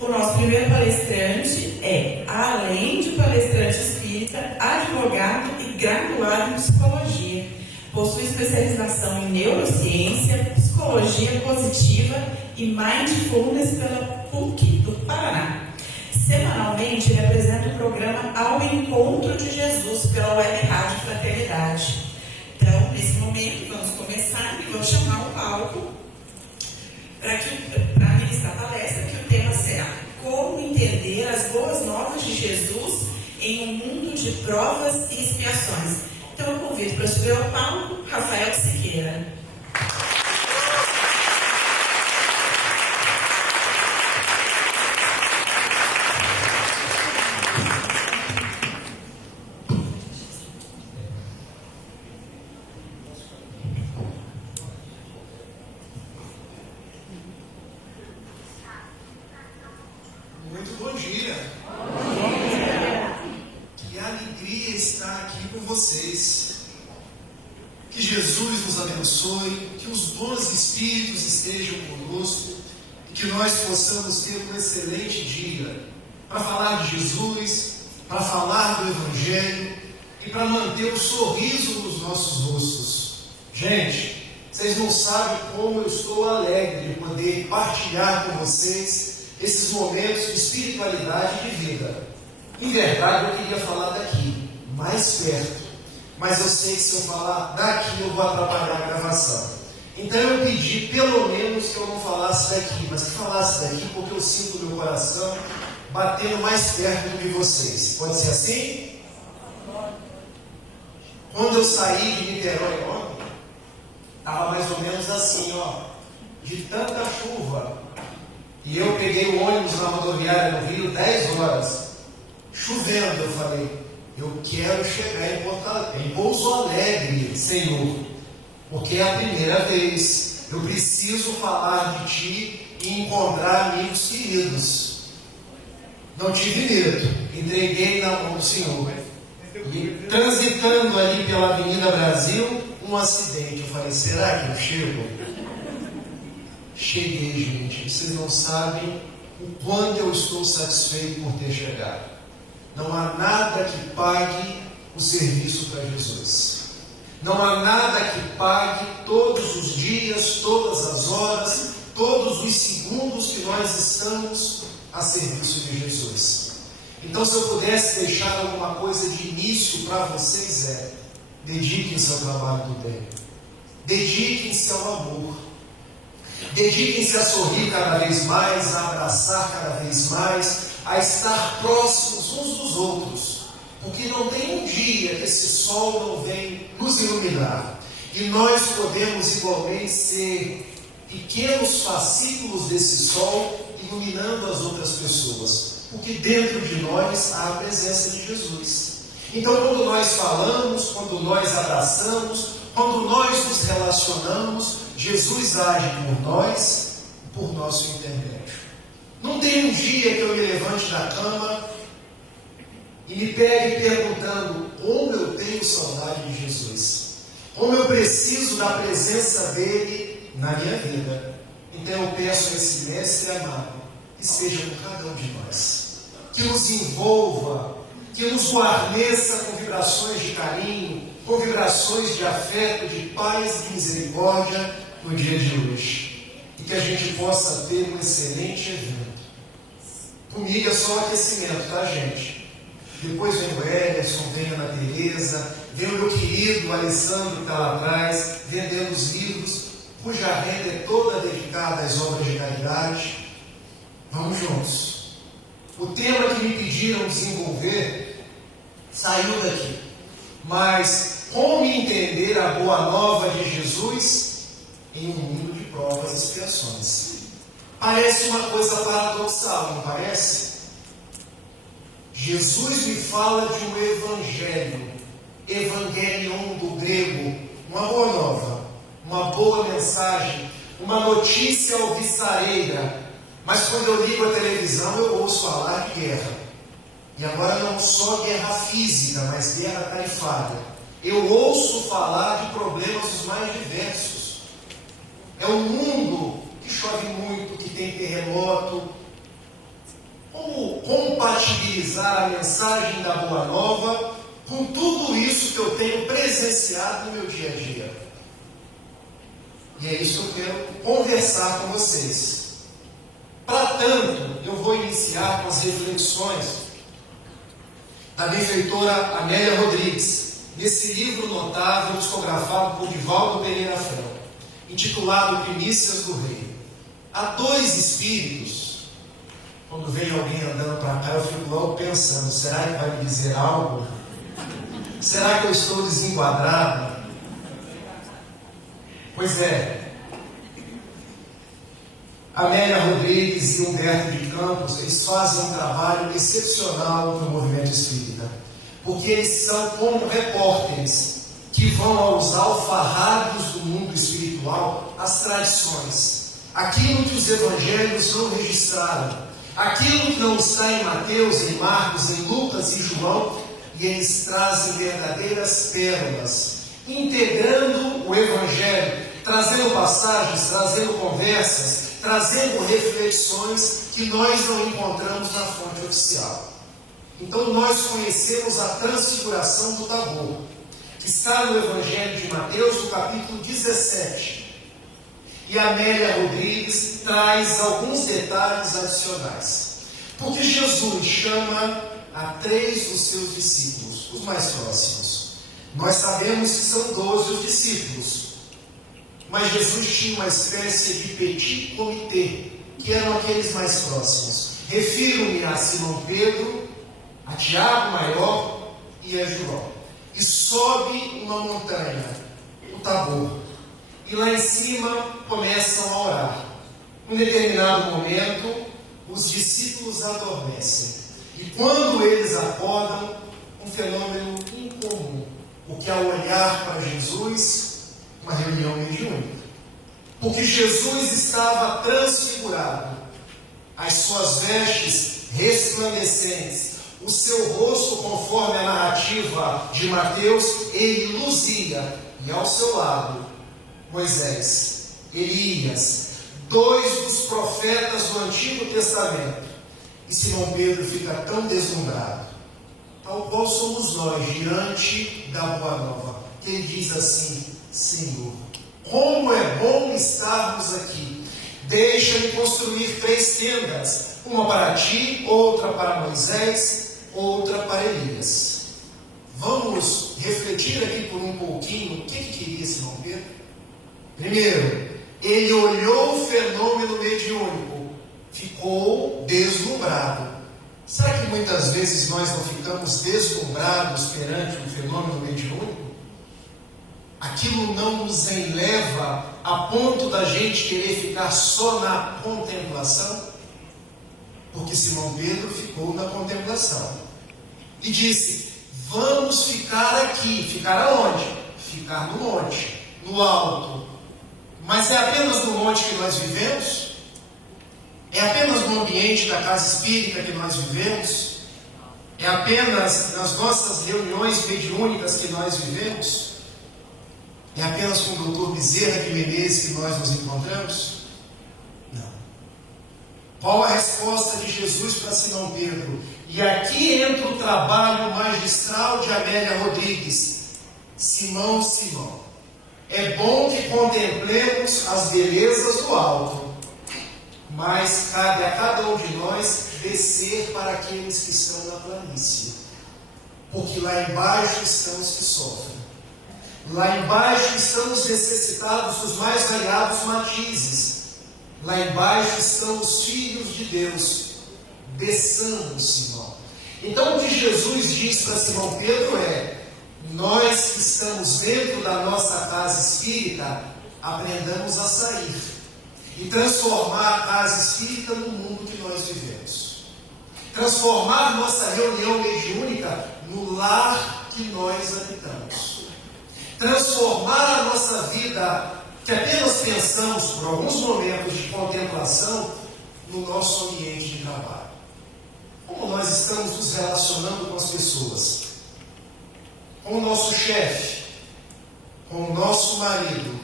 O nosso primeiro palestrante é, além de palestrante espírita, advogado e graduado em psicologia. Possui especialização em neurociência, psicologia positiva e mindfulness pela PUC do Paraná. Semanalmente, ele apresenta o programa Ao Encontro de Jesus pela Web Rádio Fraternidade. Então, nesse momento, vamos começar e vou chamar o palco para ministrar a palestra, que o tema será Como entender as boas novas de Jesus em um mundo de provas e expiações. Então, eu convido para subir ao palco Rafael Siqueira. Muito bom dia. Que alegria estar aqui com vocês. Que Jesus nos abençoe, que os bons espíritos estejam conosco e que nós possamos ter um excelente dia para falar de Jesus, para falar do Evangelho e para manter o sorriso nos nossos rostos. Gente, vocês não sabem como eu estou alegre de poder partilhar com vocês esses momentos de espiritualidade e de vida. Em verdade, eu queria falar daqui, mais perto. Mas eu sei que se eu falar daqui, eu vou atrapalhar a gravação. Então eu pedi, pelo menos, que eu não falasse daqui, mas que falasse daqui, porque eu sinto o meu coração batendo mais perto do que vocês. Pode ser assim? Quando eu saí de Niterói ontem, estava mais ou menos assim, de tanta chuva. E eu peguei o ônibus na rodoviária no Rio 10 horas, chovendo. Eu falei, eu quero chegar em Pouso Alegre, Senhor, porque é a primeira vez. Eu preciso falar de Ti e encontrar amigos queridos. Não tive medo, entreguei na mão do Senhor. E transitando ali pela Avenida Brasil, um acidente. Eu falei, será que eu chego? Cheguei, gente. Vocês não sabem o quanto eu estou satisfeito por ter chegado. Não há nada que pague o serviço para Jesus. Não há nada que pague todos os dias, todas as horas, todos os segundos que nós estamos a serviço de Jesus. Então, se eu pudesse deixar alguma coisa de início para vocês dediquem-se ao trabalho do bem. Dediquem-se ao amor. Dediquem-se a sorrir cada vez mais, a abraçar cada vez mais, a estar próximos uns dos outros, porque não tem um dia que esse sol não vem nos iluminar, e nós podemos igualmente ser pequenos fascículos desse sol, iluminando as outras pessoas, porque dentro de nós há a presença de Jesus. Então, quando nós falamos, quando nós abraçamos, quando nós nos relacionamos, Jesus age por nós, por nosso intermédio. Não tem um dia que eu me levante da cama e me pegue perguntando como eu tenho saudade de Jesus, como eu preciso da presença dele na minha vida. Então eu peço a esse mestre amado que esteja com cada um de nós, que nos envolva, que nos guarneça com vibrações de carinho, com vibrações de afeto, de paz e de misericórdia no dia de hoje, e que a gente possa ter um excelente evento. Comigo é só aquecimento, tá, gente? Depois vem o Ederson, vem a Ana Tereza, vem o meu querido Alessandro que está lá atrás, vendendo os livros, cuja renda é toda dedicada às obras de caridade. Vamos juntos. O tema que me pediram desenvolver saiu daqui, mas como entender a boa nova de Jesus em um mundo de provas e expiações? Parece uma coisa paradoxal, não parece? Jesus me fala de um evangelho, evangelion do grego, uma boa nova, uma boa mensagem, uma notícia alvissareira. Mas quando eu ligo a televisão, eu ouço falar de guerra. E agora não só guerra física, mas guerra tarifária. Eu ouço falar de problemas os mais diversos. É um mundo que chove muito, que tem terremoto, compatibilizar a mensagem da Boa Nova com tudo isso que eu tenho presenciado no meu dia a dia? E é isso que eu quero conversar com vocês. Para tanto, eu vou iniciar com as reflexões da benfeitora Amélia Rodrigues, nesse livro notável psicografado por Divaldo Pereira Franco, intitulado Primícias do Rei. Há dois espíritos. Quando vem alguém andando para cá, eu fico logo pensando: será que vai me dizer algo? Será que eu estou desenquadrado? Pois é. Amélia Rodrigues e Humberto de Campos, eles fazem um trabalho excepcional no movimento espírita, porque eles são como repórteres que vão aos alfarrábios do mundo espiritual, as tradições, aquilo que os evangelhos não registraram, aquilo que não está em Mateus, em Marcos, em Lucas e João, e eles trazem verdadeiras pérolas, integrando o evangelho, trazendo passagens, trazendo conversas, trazendo reflexões que nós não encontramos na fonte oficial. Então nós conhecemos a transfiguração do Tabor, que está no Evangelho de Mateus, no capítulo 17. E a Amélia Rodrigues traz alguns detalhes adicionais. Porque Jesus chama a 3 dos seus discípulos, os mais próximos. Nós sabemos que são 12 os discípulos, mas Jesus tinha uma espécie de petit comité, que eram aqueles mais próximos. Refiro-me a Simão Pedro, a Tiago Maior e a João. E sobe uma montanha, o Tabor. E lá em cima começam a orar. Em um determinado momento, os discípulos adormecem. E quando eles acordam, um fenômeno incomum, porque ao olhar para Jesus, uma reunião mediúnica, porque Jesus estava transfigurado, as suas vestes resplandecentes, o seu rosto, conforme a narrativa de Mateus, ele luzia, e ao seu lado, Moisés, Elias, 2 dos profetas do Antigo Testamento. E Simão Pedro fica tão deslumbrado, tal qual somos nós diante da Boa Nova, que ele diz assim: Senhor, como é bom estarmos aqui. Deixa-me construir 3 tendas, uma para ti, outra para Moisés, outra para Elias. Vamos refletir aqui por um pouquinho o que queria Simão Pedro? Primeiro, ele olhou o fenômeno mediúnico, ficou deslumbrado. Será que muitas vezes nós não ficamos deslumbrados perante um fenômeno mediúnico? Aquilo não nos eleva a ponto da gente querer ficar só na contemplação? Porque Simão Pedro ficou na contemplação e disse: vamos ficar aqui. Ficar aonde? Ficar no monte, no alto. Mas é apenas no monte que nós vivemos? É apenas no ambiente da casa espírita que nós vivemos? É apenas nas nossas reuniões mediúnicas que nós vivemos? É apenas com o Dr. Bezerra de Menezes que nós nos encontramos? Não. Qual a resposta de Jesus para Simão Pedro? E aqui entra o trabalho magistral de Amélia Rodrigues. Simão, Simão, é bom que contemplemos as belezas do alto, mas cabe a cada um de nós descer para aqueles que estão na planície, porque lá embaixo estão os que sofrem. Lá embaixo estão os necessitados dos mais variados matizes. Lá embaixo estão os filhos de Deus. Desçamos, Simão. Então o que Jesus diz para Simão Pedro é: nós que estamos dentro da nossa casa espírita, aprendamos a sair e transformar a casa espírita no mundo que nós vivemos. Transformar nossa reunião mediúnica no lar que nós habitamos. Transformar a nossa vida, que apenas pensamos por alguns momentos de contemplação, no nosso ambiente de trabalho. Como nós estamos nos relacionando com as pessoas? Com o nosso chefe, com o nosso marido.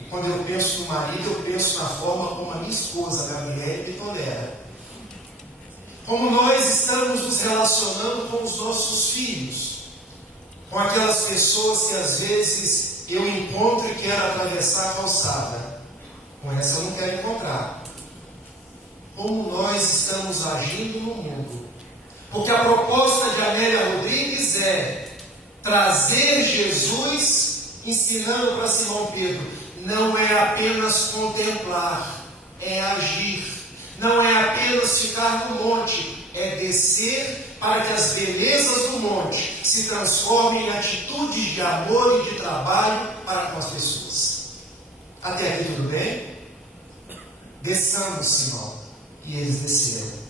E quando eu penso no marido, eu penso na forma como a minha esposa, Gabriela, me tolera. Como nós estamos nos relacionando com os nossos filhos, com aquelas pessoas que às vezes eu encontro e quero atravessar a calçada. Com essa eu não quero encontrar. Como nós estamos agindo no mundo. Porque a proposta de Amélia Rodrigues é trazer Jesus ensinando para Simão Pedro. Não é apenas contemplar, é agir. Não é apenas ficar no monte, é descer para que as belezas do monte se transformem em atitudes de amor e de trabalho para com as pessoas. Até aqui tudo bem? Desçamos, Simão. E eles desceram.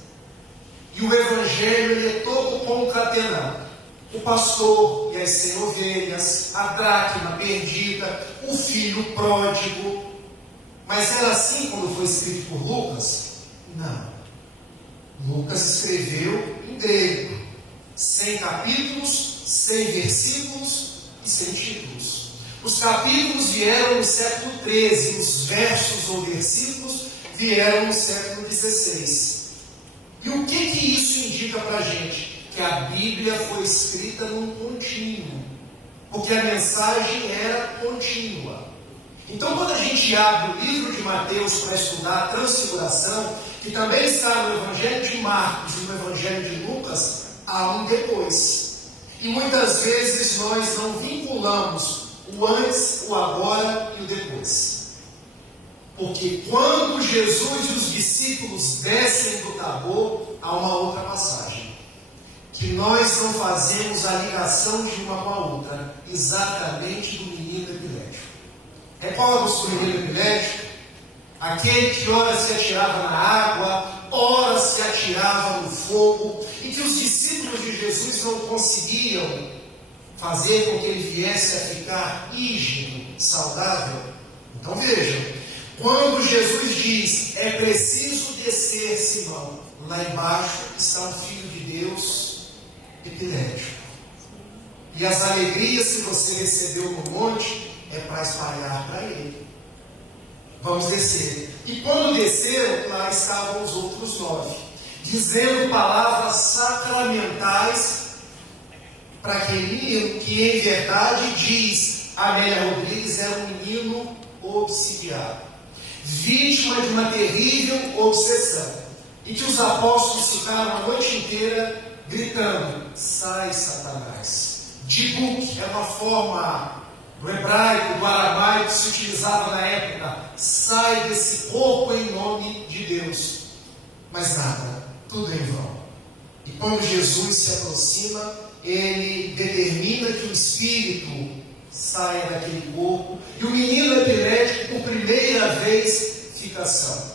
E o Evangelho, ele é todo concatenado. O pastor e as 100 ovelhas, a dracma perdida, o filho pródigo. Mas era assim quando foi escrito por Lucas? Não. Lucas escreveu em grego, 100 capítulos, 100 versículos e 100 títulos. Os capítulos vieram no século XIII, os versos ou versículos vieram no século XVI. E o que isso indica para a gente? Que a Bíblia foi escrita num contínuo, porque a mensagem era contínua. Então, quando a gente abre o livro de Mateus para estudar a transfiguração, que também está no Evangelho de Marcos e no Evangelho de Lucas, há um depois. E muitas vezes nós não vinculamos o antes, o agora e o depois. Porque quando Jesus e os discípulos descem do Tabor, há uma outra passagem. Que nós não fazemos a ligação de uma com a outra, exatamente do menino epilético. Recorda-se do menino epilético? Aquele que ora se atirava na água, ora se atirava no fogo, e que os discípulos de Jesus não conseguiam fazer com que ele viesse a ficar rígido, saudável. Então vejam, quando Jesus diz, é preciso descer, Simão, lá embaixo está um Filho de Deus epilético. E as alegrias que você recebeu no monte é para espalhar para ele. Vamos descer. E quando desceram, lá estavam os outros 9, dizendo palavras sacramentais para aquele menino, que em verdade diz, Amélia Rodrigues era um menino obsidiado, vítima de uma terrível obsessão, e que os apóstolos ficaram a noite inteira gritando, sai Satanás. Dibuk é uma forma do hebraico, do aramaico, que se utilizava na época, sai desse corpo em nome de Deus. Mas nada, tudo em vão. E quando Jesus se aproxima, ele determina que o espírito saia daquele corpo, e o menino epilético, por primeira vez, fica são.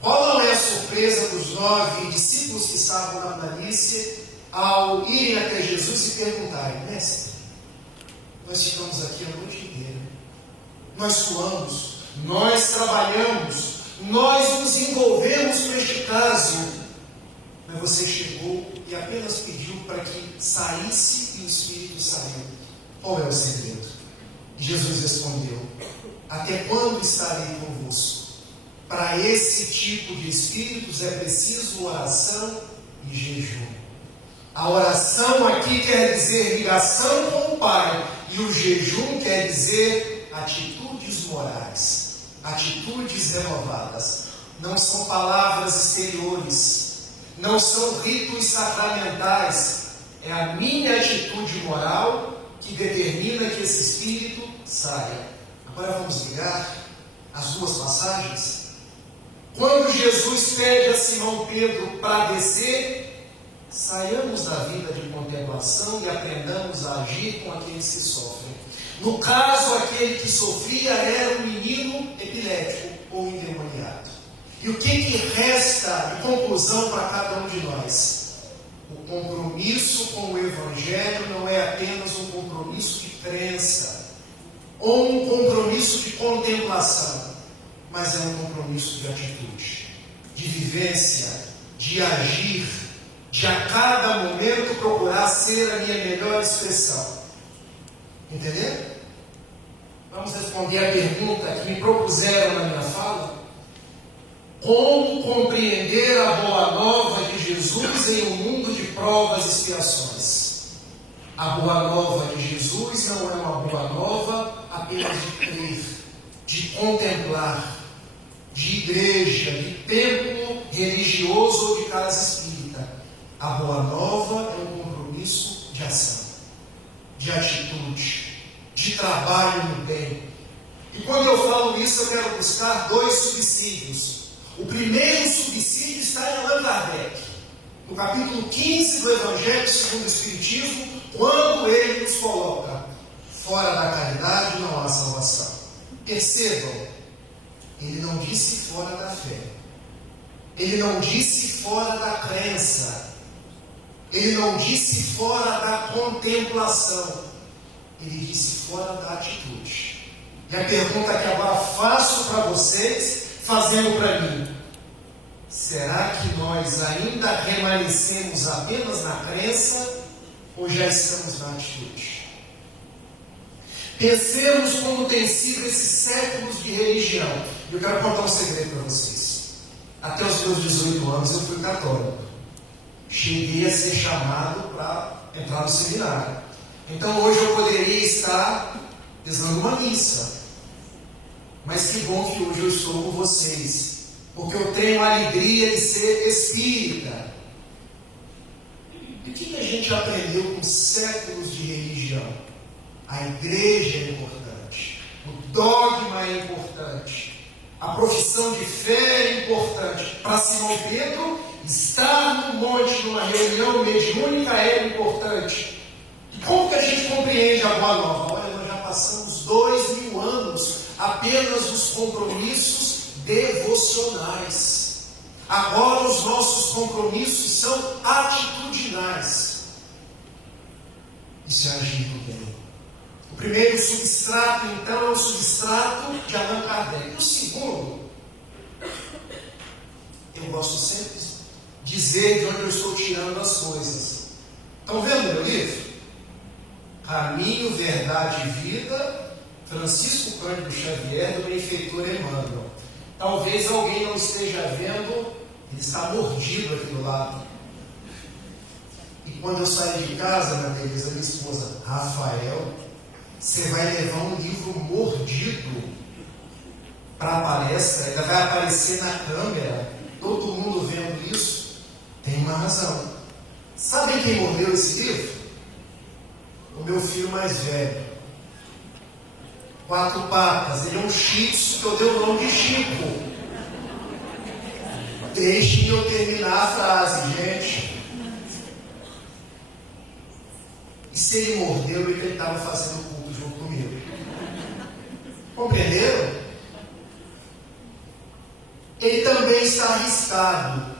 Qual não é a surpresa dos 9 discípulos que estavam na planície ao irem até Jesus e perguntarem, mestre, nós ficamos aqui a noite inteira, nós suamos, nós trabalhamos, nós nos envolvemos com este caso, mas você chegou e apenas pediu para que saísse e o Espírito saiu. Qual é o segredo? Jesus respondeu, até quando estarei convosco? Para esse tipo de espíritos é preciso oração e jejum. A oração aqui quer dizer ligação com o Pai, e o jejum quer dizer atitudes morais, atitudes renovadas. Não são palavras exteriores, não são ritos sacramentais, é a minha atitude moral que determina que esse espírito saia. Agora vamos ligar as duas passagens. Quando Jesus pede a Simão Pedro para descer, saiamos da vida de contemplação e aprendamos a agir com aqueles que sofrem. No caso, aquele que sofria era um menino epilético ou endemoniado. E o que resta de conclusão para cada um de nós? O compromisso com o Evangelho não é apenas um compromisso de crença ou um compromisso de contemplação, mas é um compromisso de atitude, de vivência, de agir, de a cada momento procurar ser a minha melhor expressão. Entendeu? Vamos responder a pergunta que me propuseram na minha fala. Como compreender a boa nova de Jesus Jesus em um mundo de provas e expiações. A boa nova de Jesus não é uma boa nova apenas de crer, de contemplar, de igreja, de templo religioso ou de casa espírita. A boa nova é um compromisso de ação, de atitude, de trabalho no bem. E quando eu falo isso, eu quero buscar 2 subsídios. O primeiro subsídio está em Allan Kardec, no capítulo 15 do Evangelho segundo o Espiritismo, quando ele nos coloca: fora da caridade não há salvação. Percebam, ele não disse fora da fé, ele não disse fora da crença, ele não disse fora da contemplação, ele disse fora da atitude. E a pergunta que agora faço para vocês, fazendo para mim: será que nós ainda remanescemos apenas na crença ou já estamos na atitude? Pensemos como tem sido esses séculos de religião. Eu quero contar um segredo para vocês. Até os meus 18 anos eu fui católico. Cheguei a ser chamado para entrar no seminário. Então hoje eu poderia estar rezando uma missa. Mas que bom que hoje eu estou com vocês, porque eu tenho a alegria de ser espírita. E o que a gente aprendeu com séculos de religião? A igreja é importante, o dogma é importante, a profissão de fé é importante. Para Simão Pedro, estar no monte numa reunião mediúnica é importante. E como que a gente compreende a boa nova? Olha, nós já passamos 2000 anos apenas nos compromissos devocionais. Agora os nossos compromissos são atitudinais. Isso é agir do bem. O primeiro substrato, então, é o substrato de Allan Kardec. O segundo, eu gosto sempre de dizer de onde eu estou tirando as coisas. Estão vendo meu livro? Caminho, Verdade e Vida, Francisco Cândido Xavier, do benfeitor Emmanuel. Talvez alguém não esteja vendo, ele está mordido aqui do lado. E quando eu saí de casa, Ana Teresa, minha esposa, Rafael, você vai levar um livro mordido para a palestra, ainda vai aparecer na câmera, todo mundo vendo isso. Tem uma razão. Sabem quem mordeu esse livro? O meu filho mais velho. 4 patas, ele é um shih tzu que eu dei o nome de Chico. Deixem eu terminar a frase, gente. E se ele mordeu, ele estava fazendo culto junto comigo. Compreenderam? Ele também está arriscado,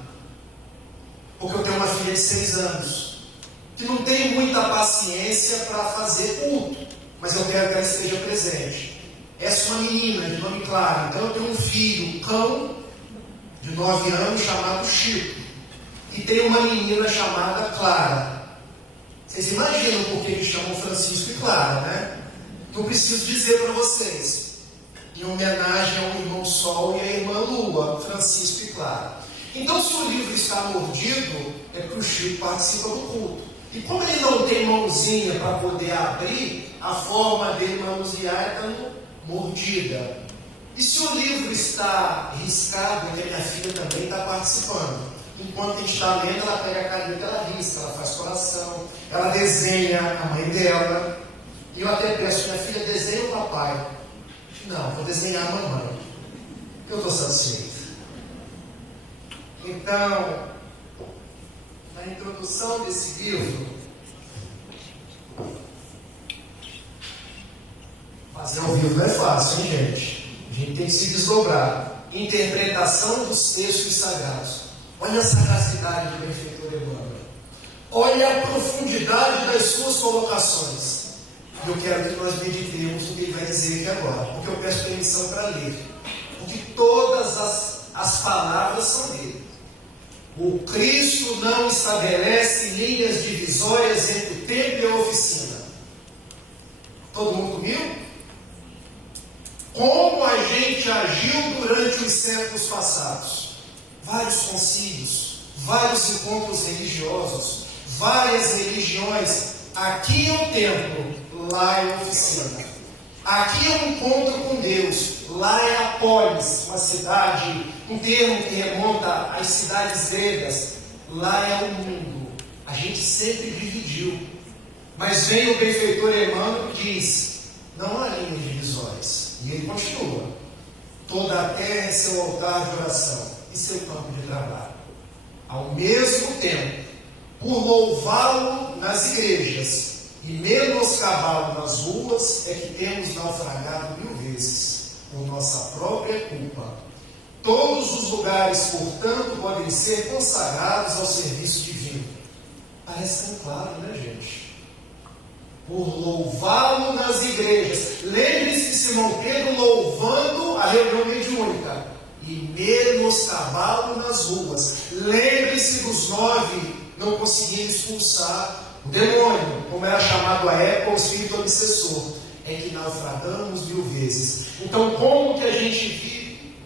porque eu tenho uma filha de 6 anos, que não tem muita paciência para fazer culto, mas eu quero que ela esteja presente. Essa é uma menina de nome Clara. Então eu tenho um filho, um cão, de 9 anos, chamado Chico. E tenho uma menina chamada Clara. Vocês imaginam por que eles chamam Francisco e Clara, né? Não preciso dizer para vocês. Em homenagem ao irmão Sol e à irmã Lua, Francisco e Clara. Então, se o livro está mordido, é porque o Chico participa do culto. E como ele não tem mãozinha para poder abrir, a forma dele manusear é dando mordida. E se o livro está riscado, é que a minha filha também está participando. Enquanto a gente está lendo, ela pega a caneta, ela risca, ela faz coração, ela desenha a mãe dela. E eu até peço, minha filha, desenha o papai. Não, vou desenhar a mamãe. Eu estou satisfeito. Então, na introdução desse livro, fazer ao vivo não é fácil, hein, gente? A gente tem que se desdobrar. Interpretação dos textos sagrados. Olha a sagacidade do benfeitor Emmanuel. Olha a profundidade das suas colocações. E eu quero que nós meditemos o que ele vai dizer aqui agora, porque eu peço permissão para ler. Porque todas as palavras são dele. O Cristo não estabelece linhas divisórias entre o templo e a oficina. Todo mundo comigo? Como a gente agiu durante os séculos passados? Vários concílios, vários encontros religiosos, várias religiões. Aqui é o templo, lá é a oficina. Aqui é o encontro com Deus, lá é a polis, uma cidade, um termo que remonta às cidades gregas. Lá é o mundo. A gente sempre dividiu. Mas vem o benfeitor Emmanuel e diz: não há linhas divisórias. E ele continua: toda a terra é seu altar de oração e seu campo de trabalho. Ao mesmo tempo, por louvá-lo nas igrejas e menoscabá-lo nas ruas, é que temos naufragado 1000 vezes, por nossa própria culpa. Todos os lugares, portanto, podem ser consagrados ao serviço divino. Parece tão claro, né, gente? Por louvá-lo nas igrejas. Lembre-se de Simão Pedro louvando a reunião mediúnica. E menoscabá-lo nas ruas. Lembre-se dos 9 não conseguindo expulsar o demônio, como era chamado à época o espírito obsessor. É que naufragamos 1000 vezes. Então, como que a gente vive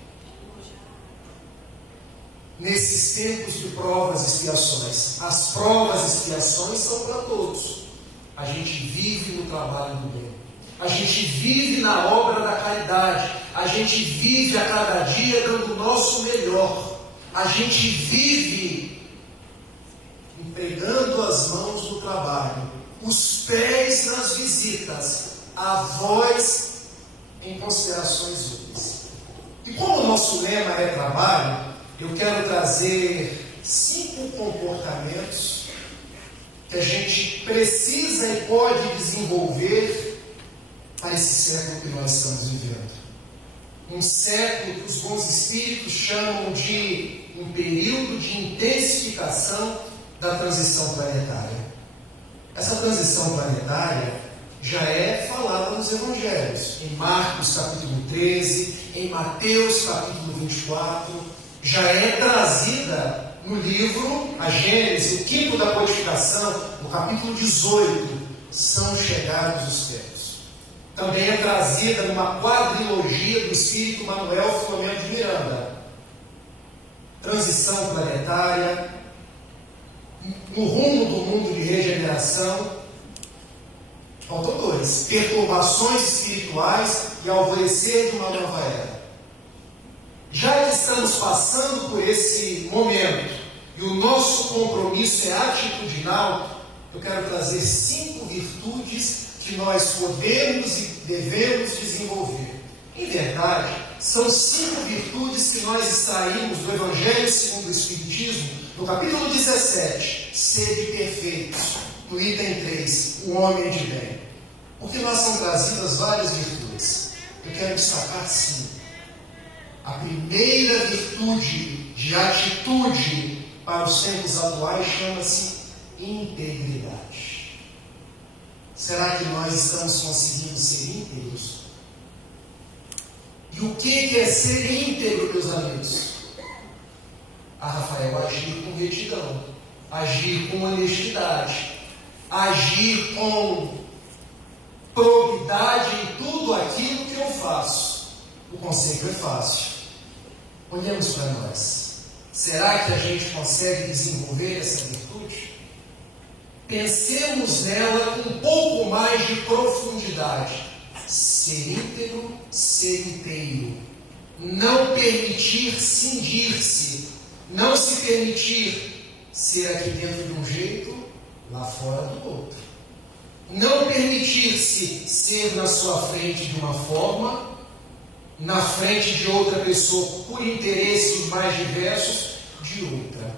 nesses tempos de provas e expiações? As provas e expiações são para todos. A gente vive no trabalho do bem. A gente vive na obra da caridade. A gente vive a cada dia dando o nosso melhor. A gente vive empregando as mãos no trabalho, os pés nas visitas, a voz em considerações úteis. E como o nosso lema é trabalho, eu quero trazer 5 comportamentos que a gente precisa e pode desenvolver para esse século que nós estamos vivendo. Um século que os bons espíritos chamam de um período de intensificação da transição planetária. Essa transição planetária já é falada nos Evangelhos, em Marcos capítulo 13, em Mateus capítulo 24, já é trazida no livro, a Gênesis, o quinto da codificação, no capítulo 18, são chegados os tempos. Também é trazida numa quadrilogia do Espírito Manuel Filomeno de Miranda. Transição planetária, no rumo do mundo de regeneração. Faltam 2: perturbações espirituais e alvorecer de uma nova era. Já que estamos passando por esse momento e o nosso compromisso é atitudinal, eu quero trazer 5 virtudes que nós podemos e devemos desenvolver. Em verdade, são 5 virtudes que nós extraímos do Evangelho segundo o Espiritismo, no capítulo 17, sede perfeitos, no item 3, o homem de bem. Porque nós são trazidas várias virtudes. Eu quero destacar 5. A primeira virtude de atitude para os tempos atuais chama-se integridade. Será que nós estamos conseguindo ser íntegros? E o que é ser íntegro, meus amigos? Rafael, agir com retidão, agir com honestidade, agir com probidade em tudo aquilo que eu faço. O conceito é fácil. Olhemos para nós. Será que a gente consegue desenvolver essa virtude? Pensemos nela com um pouco mais de profundidade. Ser íntegro, ser inteiro. Não permitir cindir-se. Não se permitir ser aqui dentro de um jeito, lá fora do outro. Não permitir-se ser na sua frente de uma forma, na frente de outra pessoa, por interesses mais diversos, de outra.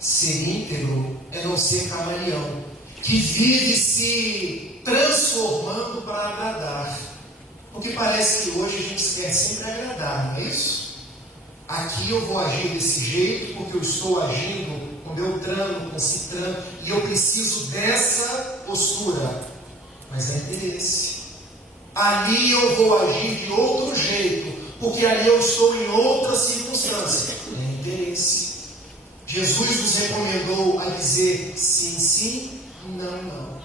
Ser íntegro é não ser camaleão, que vive se transformando para agradar. Porque parece que hoje a gente quer sempre agradar, não é isso? Aqui eu vou agir desse jeito, porque eu estou agindo com Beltrano, com Citrano, e eu preciso dessa postura. Mas é interesse. Ali eu vou agir de outro jeito, porque ali eu estou em outra circunstância. É interesse. Jesus nos recomendou a dizer sim, sim, não, não.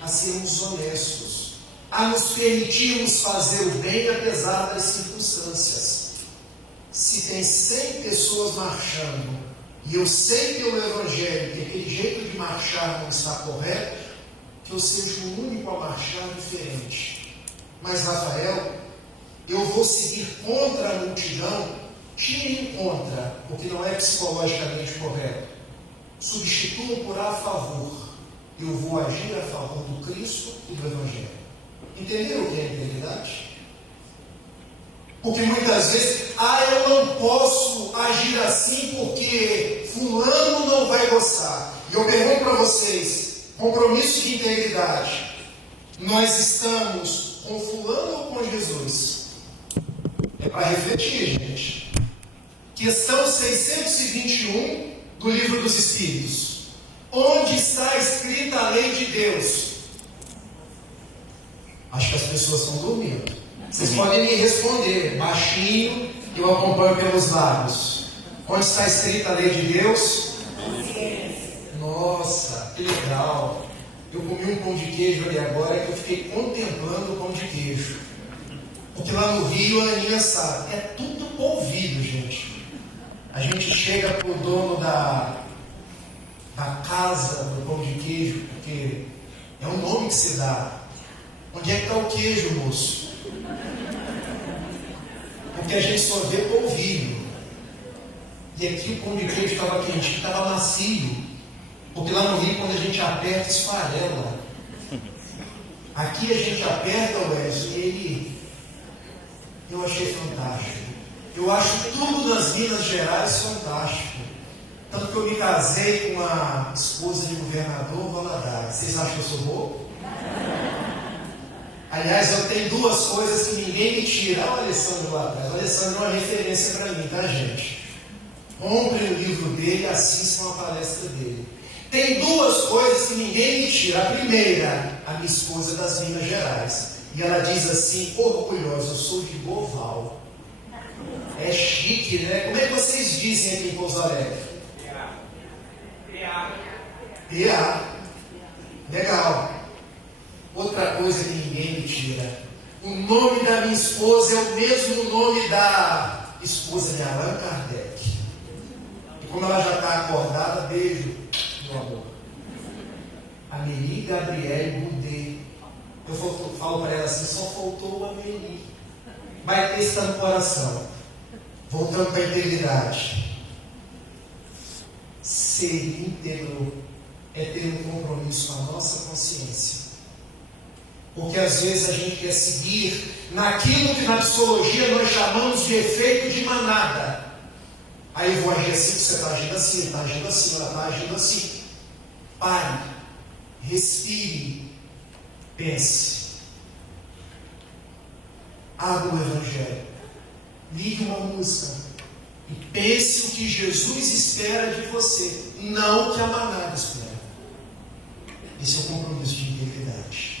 A sermos honestos, a nos permitirmos fazer o bem apesar das circunstâncias. Se tem 100 pessoas marchando e eu sei pelo Evangelho que aquele jeito de marchar não está correto, que eu seja o único a marchar diferente. Mas, Rafael, eu vou seguir contra a multidão, tirem contra, porque não é psicologicamente correto. Substituam por a favor. Eu vou agir a favor do Cristo e do Evangelho. Entenderam o que é integridade? Porque muitas vezes, eu não posso agir assim porque fulano não vai gostar. E eu pergunto para vocês, compromisso de integridade, nós estamos com fulano ou com Jesus? É para refletir, gente. Questão 621 do Livro dos Espíritos. Onde está escrita a lei de Deus? Acho que as pessoas estão dormindo. Vocês podem me responder baixinho, eu acompanho pelos lábios. Onde está escrita a lei de Deus? Nossa, que legal. Eu comi um pão de queijo ali agora que eu fiquei contemplando o pão de queijo. Porque lá no Rio, a Aninha sabe, é tudo polvilho, gente. A gente chega para o dono da casa do pão de queijo, porque é o nome que se dá. Onde é que está o queijo, moço? Porque a gente só vê polvilho. E aqui o pão de queijo estava quente, estava macio. Porque lá no Rio, quando a gente aperta, esfarela. Aqui a gente aperta, Wes, e ele... Eu achei fantástico. Eu acho tudo nas Minas Gerais fantástico. Tanto que eu me casei com a esposa de governador Valadares. Vocês acham que eu sou bobo? Aliás, eu tenho duas coisas que ninguém me tira. Olha o Alessandro lá atrás. O Alessandro é uma referência para mim, tá, gente? Comprem o livro dele e assistam a palestra dele. Tem duas coisas que ninguém me tira. A primeira, a minha esposa das Minas Gerais. E ela diz assim, orgulhosa, eu sou de Boval. É chique, né? Como é que vocês dizem aqui em Pouso Alegre? PA. Legal. Outra coisa que ninguém me tira. O nome da minha esposa é o mesmo nome da esposa de Allan Kardec. E como ela já está acordada, beijo, meu amor. Amélie Gabrielle Boudet. Eu falo para ela assim, só faltou o Amélie. Vai ter isso no coração. Voltando para a integridade. Ser íntegro é ter um compromisso com a nossa consciência. Porque às vezes a gente quer seguir naquilo que na psicologia nós chamamos de efeito de manada. Aí eu vou agir assim, você está agindo assim, está agindo assim, ela está agindo assim. Pare, respire, pense. Abra o Evangelho, ligue uma música e pense o que Jesus espera de você, não o que a manada espera. Esse é o compromisso de integridade.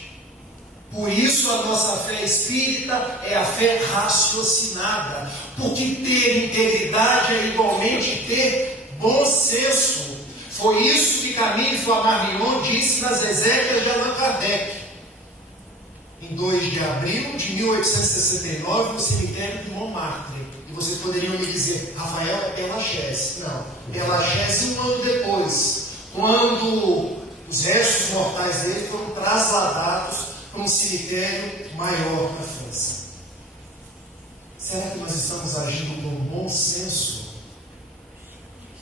Por isso a nossa fé espírita é a fé raciocinada, porque ter integridade é igualmente ter bom senso. Foi isso que Camille Flammarion disse nas Exéquias de Allan Kardec, em 2 de abril de 1869, no cemitério de Montmartre. E vocês poderiam me dizer, Rafael, é Père Lachaise. Não, Père Lachaise um ano depois, quando os restos mortais dele foram trasladados para um cemitério maior na França. Será que nós estamos agindo com bom senso?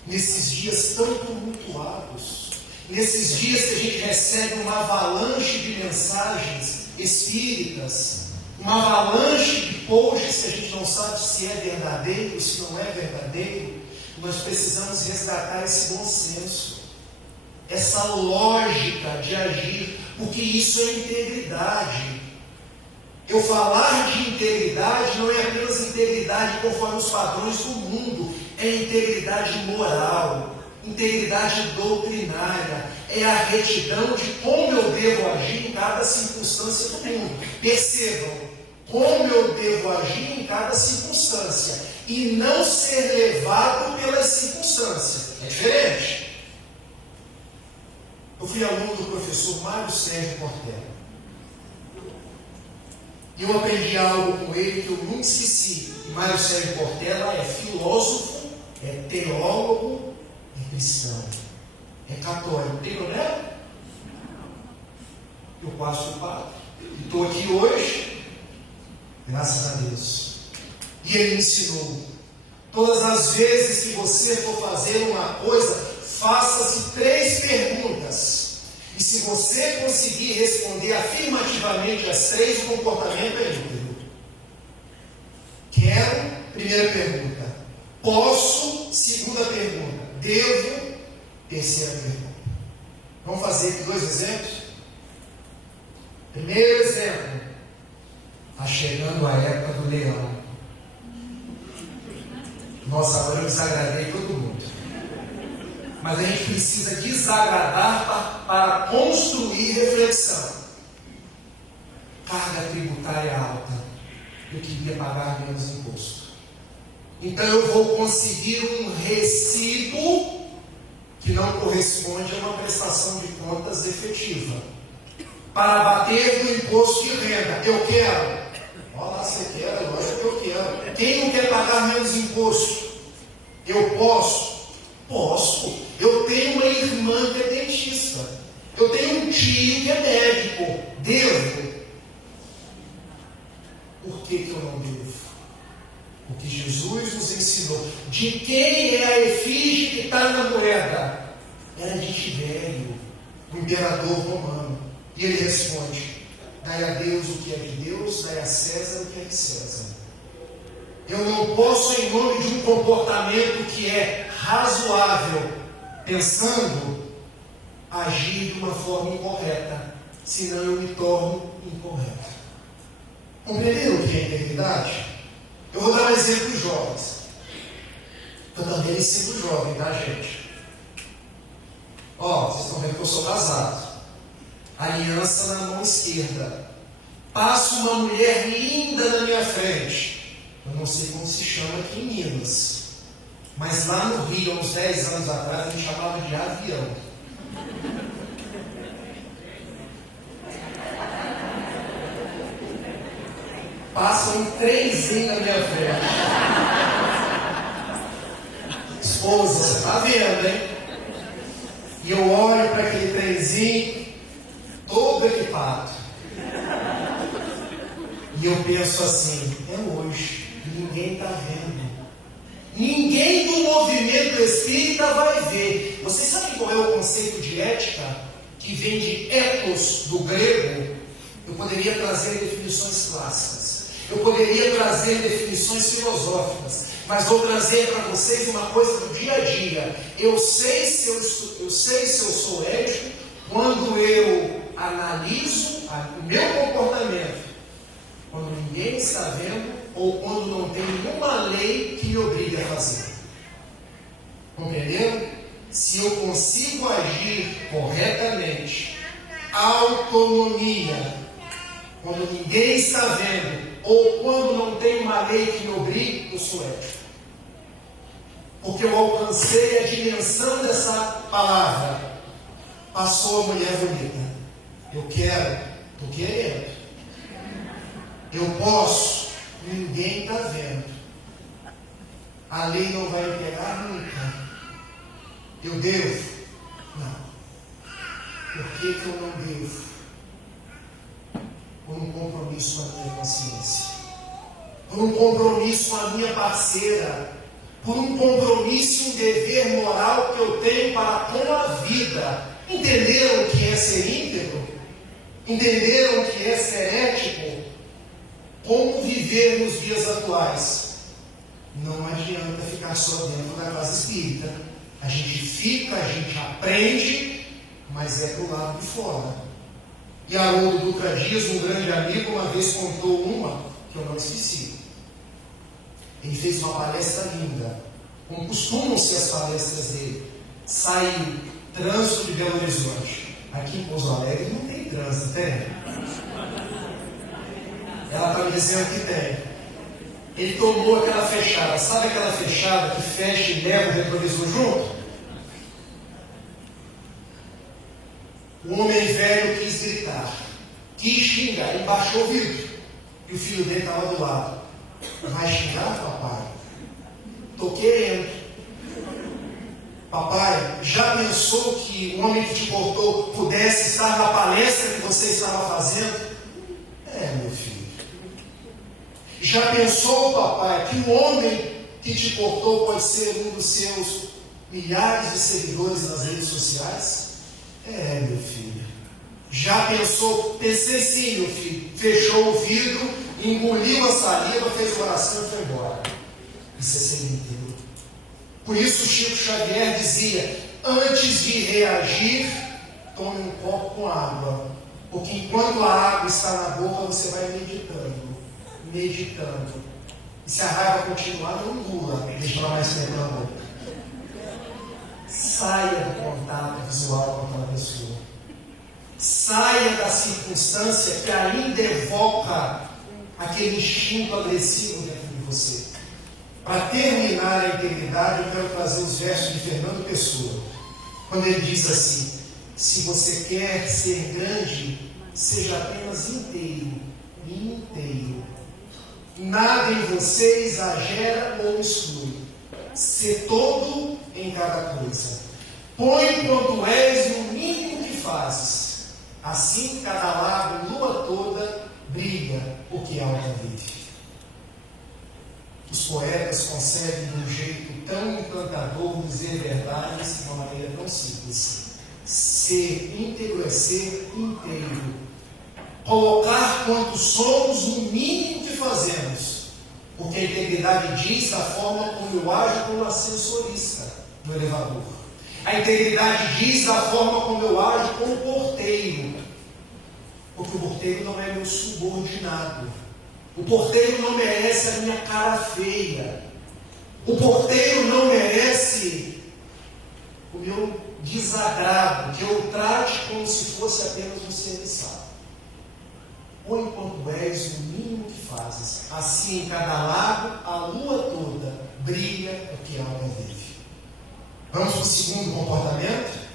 Nesses dias tão tumultuados, nesses dias que a gente recebe uma avalanche de mensagens espíritas, uma avalanche de posts que a gente não sabe se é verdadeiro, se não é verdadeiro, nós precisamos resgatar esse bom senso, essa lógica de agir, porque isso é integridade. Eu falar de integridade não é apenas integridade conforme os padrões do mundo, é integridade moral, integridade doutrinária, é a retidão de como eu devo agir em cada circunstância do mundo. Percebam, como eu devo agir em cada circunstância, e não ser levado pelas circunstâncias. É diferente. Eu fui aluno do professor Mário Sérgio Cortella. E eu aprendi algo com ele que eu nunca esqueci. E Mário Sérgio Cortella é filósofo, é teólogo, cristão, é católico. Tem problema? Eu quase fui padre. E estou aqui hoje, graças a Deus. E Ele me ensinou. Todas as vezes que você for fazer uma coisa, faça-se 3 perguntas. E se você conseguir responder afirmativamente as 3, o comportamento é íntegro. Quero, primeira pergunta. Posso, segunda pergunta. Devo, terceira pergunta. Vamos fazer aqui 2 exemplos? Primeiro exemplo. Está chegando a época do leão. Nossa, agora eu desagradei todo mundo. Mas a gente precisa desagradar para construir reflexão. Carga tributária alta. Eu queria pagar menos imposto. Então eu vou conseguir um recibo que não corresponde a uma prestação de contas efetiva. Para bater no imposto de renda. Eu quero. Olha lá, você quer, lógico que eu quero. Quem não quer pagar menos imposto? Eu posso? Posso. Eu tenho uma irmã que é dentista. Eu tenho um tio que é médico. Devo? Por que eu não devo? Porque Jesus nos ensinou. De quem é a efígie que está na moeda? Era de Tibério, o imperador romano. E ele responde: dai a Deus o que é de Deus, dai a César o que é de César. Eu não posso, em nome de um comportamento que é razoável, pensando, agir de uma forma incorreta, senão eu me torno incorreto. Compreenderam o que é integridade? Eu vou dar um exemplo dos jovens. Eu também ensino jovem, tá, gente? Ó, vocês estão vendo que eu sou casado. Aliança na mão esquerda. Passa uma mulher linda na minha frente. Eu não sei como se chama aqui em Minas, mas lá no Rio, há uns 10 anos atrás, a gente chamava de avião. Passa um trenzinho na minha frente. Esposa, você está vendo, hein? E eu olho para aquele trenzinho, todo equipado. E eu penso assim: é hoje. Ninguém está vendo. Ninguém do movimento espírita vai ver. Vocês sabem qual é o conceito de ética? Que vem de ethos, do grego. Eu poderia trazer definições clássicas. Eu poderia trazer definições filosóficas. Mas vou trazer para vocês uma coisa do dia a dia. Eu sei se eu sou ético quando eu analiso o meu comportamento. Quando ninguém está vendo, ou quando não tem nenhuma lei que me obrigue a fazer. Compreendeu? Se eu consigo agir corretamente, autonomia, quando ninguém está vendo, ou quando não tem uma lei que me obrigue, eu sou ético. Porque eu alcancei a dimensão dessa palavra. Passou a mulher bonita. Eu quero, estou querendo. Eu posso, ninguém está vendo. A lei não vai me pegar nunca. Eu devo? Não. Por que eu não devo? Por um compromisso com a minha consciência. Por um compromisso com a minha parceira. Por um compromisso e um dever moral que eu tenho para com a vida. Entenderam o que é ser íntegro? Entenderam o que é ser ético? Como viver nos dias atuais? Não adianta ficar só dentro da casa espírita. A gente fica, a gente aprende, mas é para o lado de fora. E Haroldo Dutra Dias, um grande amigo, uma vez contou uma que eu não esqueci. Ele fez uma palestra linda, como costumam ser as palestras dele. Saiu, trânsito de Belo Horizonte. Aqui em Pouso Alegre não tem trânsito, tem? Ela está me dizendo que tem. Ele tomou aquela fechada. Sabe aquela fechada que fecha e leva o retrovisor junto? O homem velho quis gritar, quis xingar. Ele baixou o vidro. E o filho dele estava do lado. Vai xingar, papai? Estou querendo. Papai, já pensou que o homem que te cortou pudesse estar na palestra que você estava fazendo? Meu filho. Já pensou, papai, que o homem que te cortou pode ser um dos seus milhares de seguidores nas redes sociais? Meu filho. Já pensou? Pensei sim, meu filho. Fechou o vidro, engoliu a saliva, fez oração e foi embora. Isso é ser inteiro. Por isso Chico Xavier dizia: antes de reagir, tome um copo com água. Porque enquanto a água está na boca, você vai meditando. E se a raiva continuar, não engula, deixa ela mais tempo na boca. Saia do contato visual com aquela pessoa. Saia da circunstância que ainda evoca aquele instinto agressivo dentro de você. Para terminar a integridade, eu quero trazer os versos de Fernando Pessoa, quando ele diz assim: se você quer ser grande, seja apenas inteiro. Nada em você exagera ou exclui. Ser todo em cada coisa. Põe quanto és no mínimo que fazes. Assim cada lado, lua toda, brilha, porque alma vive. Os poetas conseguem de um jeito tão encantador dizer verdades de uma maneira tão simples. Ser íntegro é ser inteiro. Colocar quanto somos no mínimo que fazemos. Porque a integridade diz da forma como eu ajo como ascensorista no elevador. A integridade diz da forma como eu ajo como porteiro. Porque o porteiro não é meu subordinado. O porteiro não merece a minha cara feia. O porteiro não merece o meu desagrado, que eu trate como se fosse apenas um serviçal. Põe quanto és no mínimo que fazes. Assim, em cada lado, a lua toda brilha porque a alma vive. Vamos para o segundo comportamento?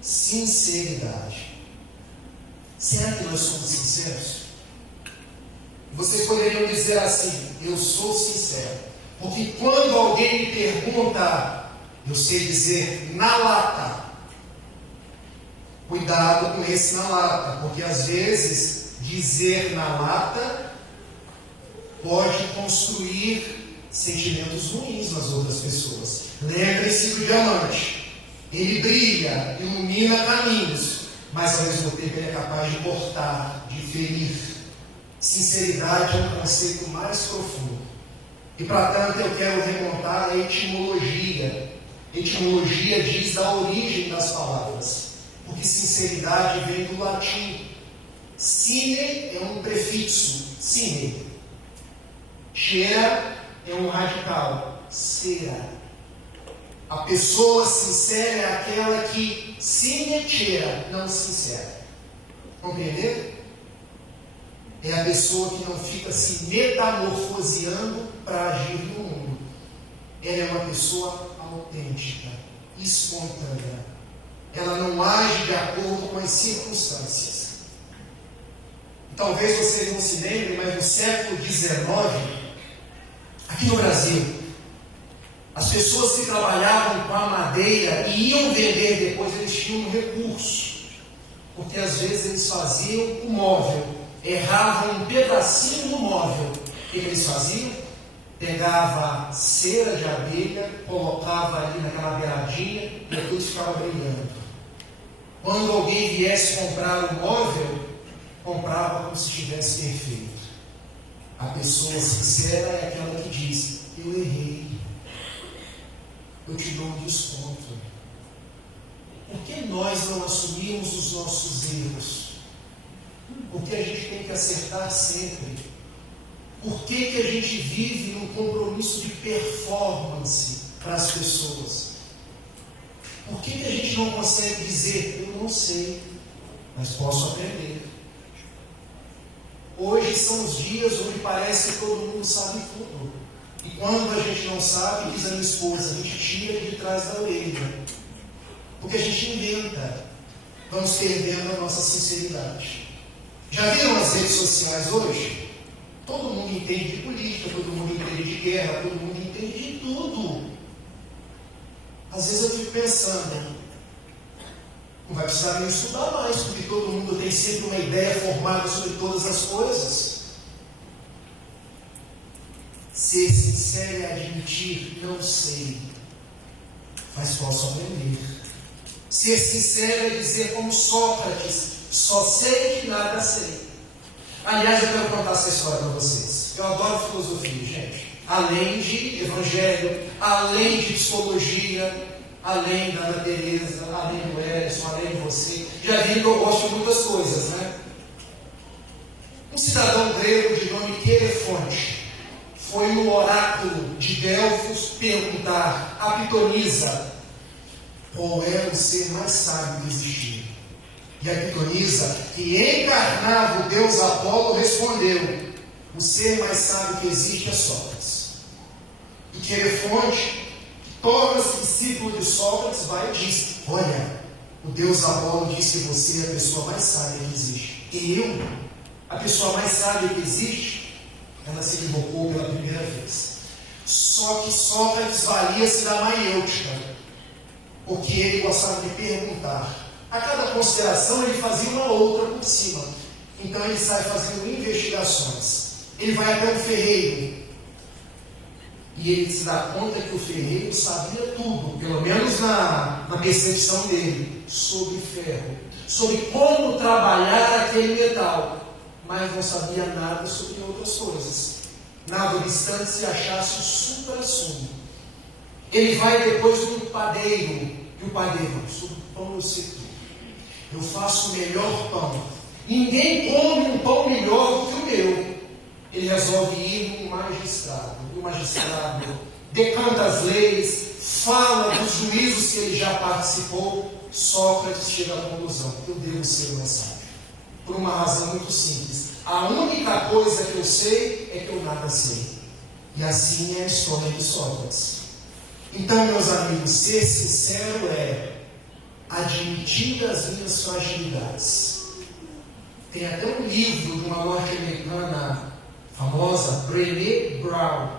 Sinceridade. Será que nós somos sinceros? Vocês poderiam dizer assim: eu sou sincero. Porque quando alguém me pergunta, eu sei dizer na lata. Cuidado com esse na lata, porque às vezes dizer na lata pode construir sentimentos ruins nas outras pessoas. Lembre-se do diamante. Ele brilha, ilumina caminhos, mas ao mesmo tempo ele é capaz de cortar, de ferir. Sinceridade é um conceito mais profundo. E para tanto eu quero remontar a etimologia. Etimologia diz da origem das palavras. Porque sinceridade vem do latim. Sine é um prefixo, sine. Cera é um radical, cera. A pessoa sincera é aquela que sine cera, não sincera. Compreender? É a pessoa que não fica se metamorfoseando para agir no mundo. Ela é uma pessoa autêntica, espontânea. Ela não age de acordo com as circunstâncias. Talvez vocês não se lembrem, mas no século XIX, aqui no Brasil, as pessoas que trabalhavam com a madeira e iam vender depois, eles tinham um recurso. Porque às vezes eles faziam o móvel, erravam um pedacinho do móvel. O que eles faziam? Pegava cera de abelha, colocava ali naquela beiradinha e aquilo ficava brilhando. Quando alguém viesse comprar o móvel, comprava como se estivesse perfeito. A pessoa sincera é aquela que diz: eu errei, eu te dou um desconto. Por que nós não assumimos os nossos erros? Porque a gente tem que acertar sempre. Por que a gente vive num compromisso de performance para as pessoas? Por que a gente não consegue dizer: eu não sei, mas posso aprender? Hoje são os dias onde parece que todo mundo sabe tudo. E quando a gente não sabe, diz a minha esposa, a gente tira de trás da orelha. Porque a gente inventa. Vamos perdendo a nossa sinceridade. Já viram as redes sociais hoje? Todo mundo entende de política, todo mundo entende de guerra, todo mundo entende de tudo. Às vezes eu fico pensando, não vai precisar nem estudar mais, porque todo mundo tem sempre uma ideia formada sobre todas as coisas. Ser sincero é admitir, não sei, mas posso aprender. Ser sincero é dizer como Sócrates, só sei que nada sei. Aliás, eu quero contar essa história para vocês. Eu adoro filosofia, gente. Além de evangelho, além de psicologia, além da Ana Teresa, além do Edson, além de você. Já vi que eu gosto de muitas coisas, né? Um cidadão grego de nome Querefonte foi no oráculo de Delfos perguntar a Pitonisa qual era o ser mais sábio que existia. E a Pitonisa, que encarnava o deus Apolo, respondeu: o ser mais sábio que existe é Sócrates. E Querefonte, torna-se discípulo de Sócrates, vai e diz: olha, o deus Apolo disse que você é a pessoa mais sábia que existe. E eu, a pessoa mais sábia que existe, ela se equivocou pela primeira vez. Só que Sócrates valia-se da maiêutica, porque ele gostava de perguntar. A cada consideração ele fazia uma outra por cima. Então ele sai fazendo investigações. Ele vai até o ferreiro e ele se dá conta que o ferreiro sabia tudo, pelo menos na percepção dele, sobre ferro, sobre como trabalhar aquele metal, mas não sabia nada sobre outras coisas. Nada obstante se achasse o supra-sumo. Ele vai depois do padeiro, e o padeiro: sobre o pão eu sei tudo. Eu faço o melhor pão. Ninguém come um pão melhor do que o meu. Ele resolve ir no magistrado. O magistrado decanta as leis, fala dos juízos que ele já participou. Sócrates chega à conclusão: eu devo ser o mais sábio. Por uma razão muito simples. A única coisa que eu sei é que eu nada sei. E assim é a história de Sócrates. Então, meus amigos, ser sincero é admitir as minhas fragilidades. Tem até um livro de uma norte-americana famosa, Brené Brown,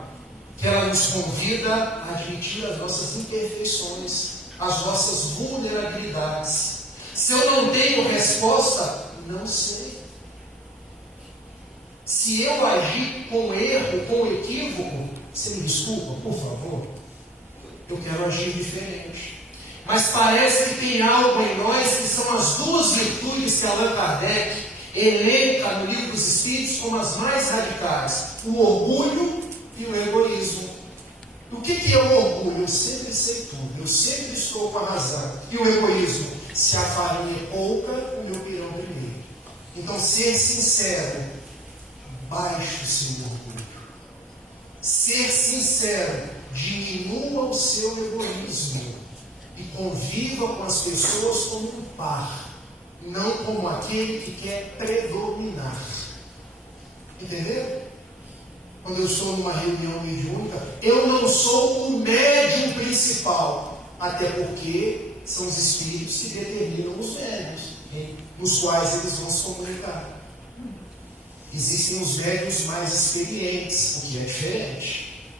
que ela nos convida a admitir as nossas imperfeições, as nossas vulnerabilidades. Se eu não tenho resposta, não sei. Se eu agir com erro, com equívoco, você me desculpa, por favor? Eu quero agir diferente. Mas parece que tem algo em nós que são as duas virtudes que Allan Kardec elenca no Livro dos Espíritos como as mais radicais: o orgulho e o egoísmo. O que é o orgulho? Eu sempre sei tudo, eu sempre estou com a razão. E o egoísmo? Se a farinha é pouca, o meu pirão primeiro. Então, ser sincero, baixe o seu orgulho. Ser sincero, diminua o seu egoísmo e conviva com as pessoas como um par, não como aquele que quer predominar. Entenderam? Quando eu estou numa reunião mediúnica, eu não sou o médium principal, até porque são os espíritos que determinam os médiuns, nos quais eles vão se comunicar. Existem os médiuns mais experientes, o que é diferente.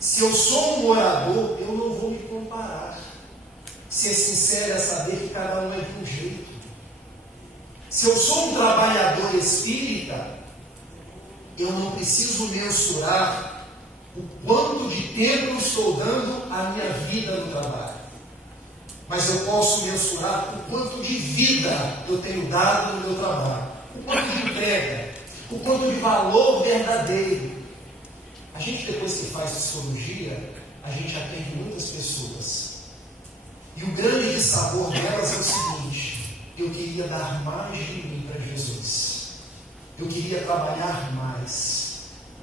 Se eu sou um orador, eu não vou me comparar. Ser sincero é saber que cada um é de um jeito. Se eu sou um trabalhador espírita, eu não preciso mensurar o quanto de tempo eu estou dando à minha vida no trabalho. Mas eu posso mensurar o quanto de vida eu tenho dado no meu trabalho. O quanto de entrega, o quanto de valor verdadeiro. A gente, depois que faz psicologia, a gente atende muitas pessoas. E o grande dissabor delas é o seguinte: eu queria dar mais de mim para Jesus. Eu queria trabalhar mais.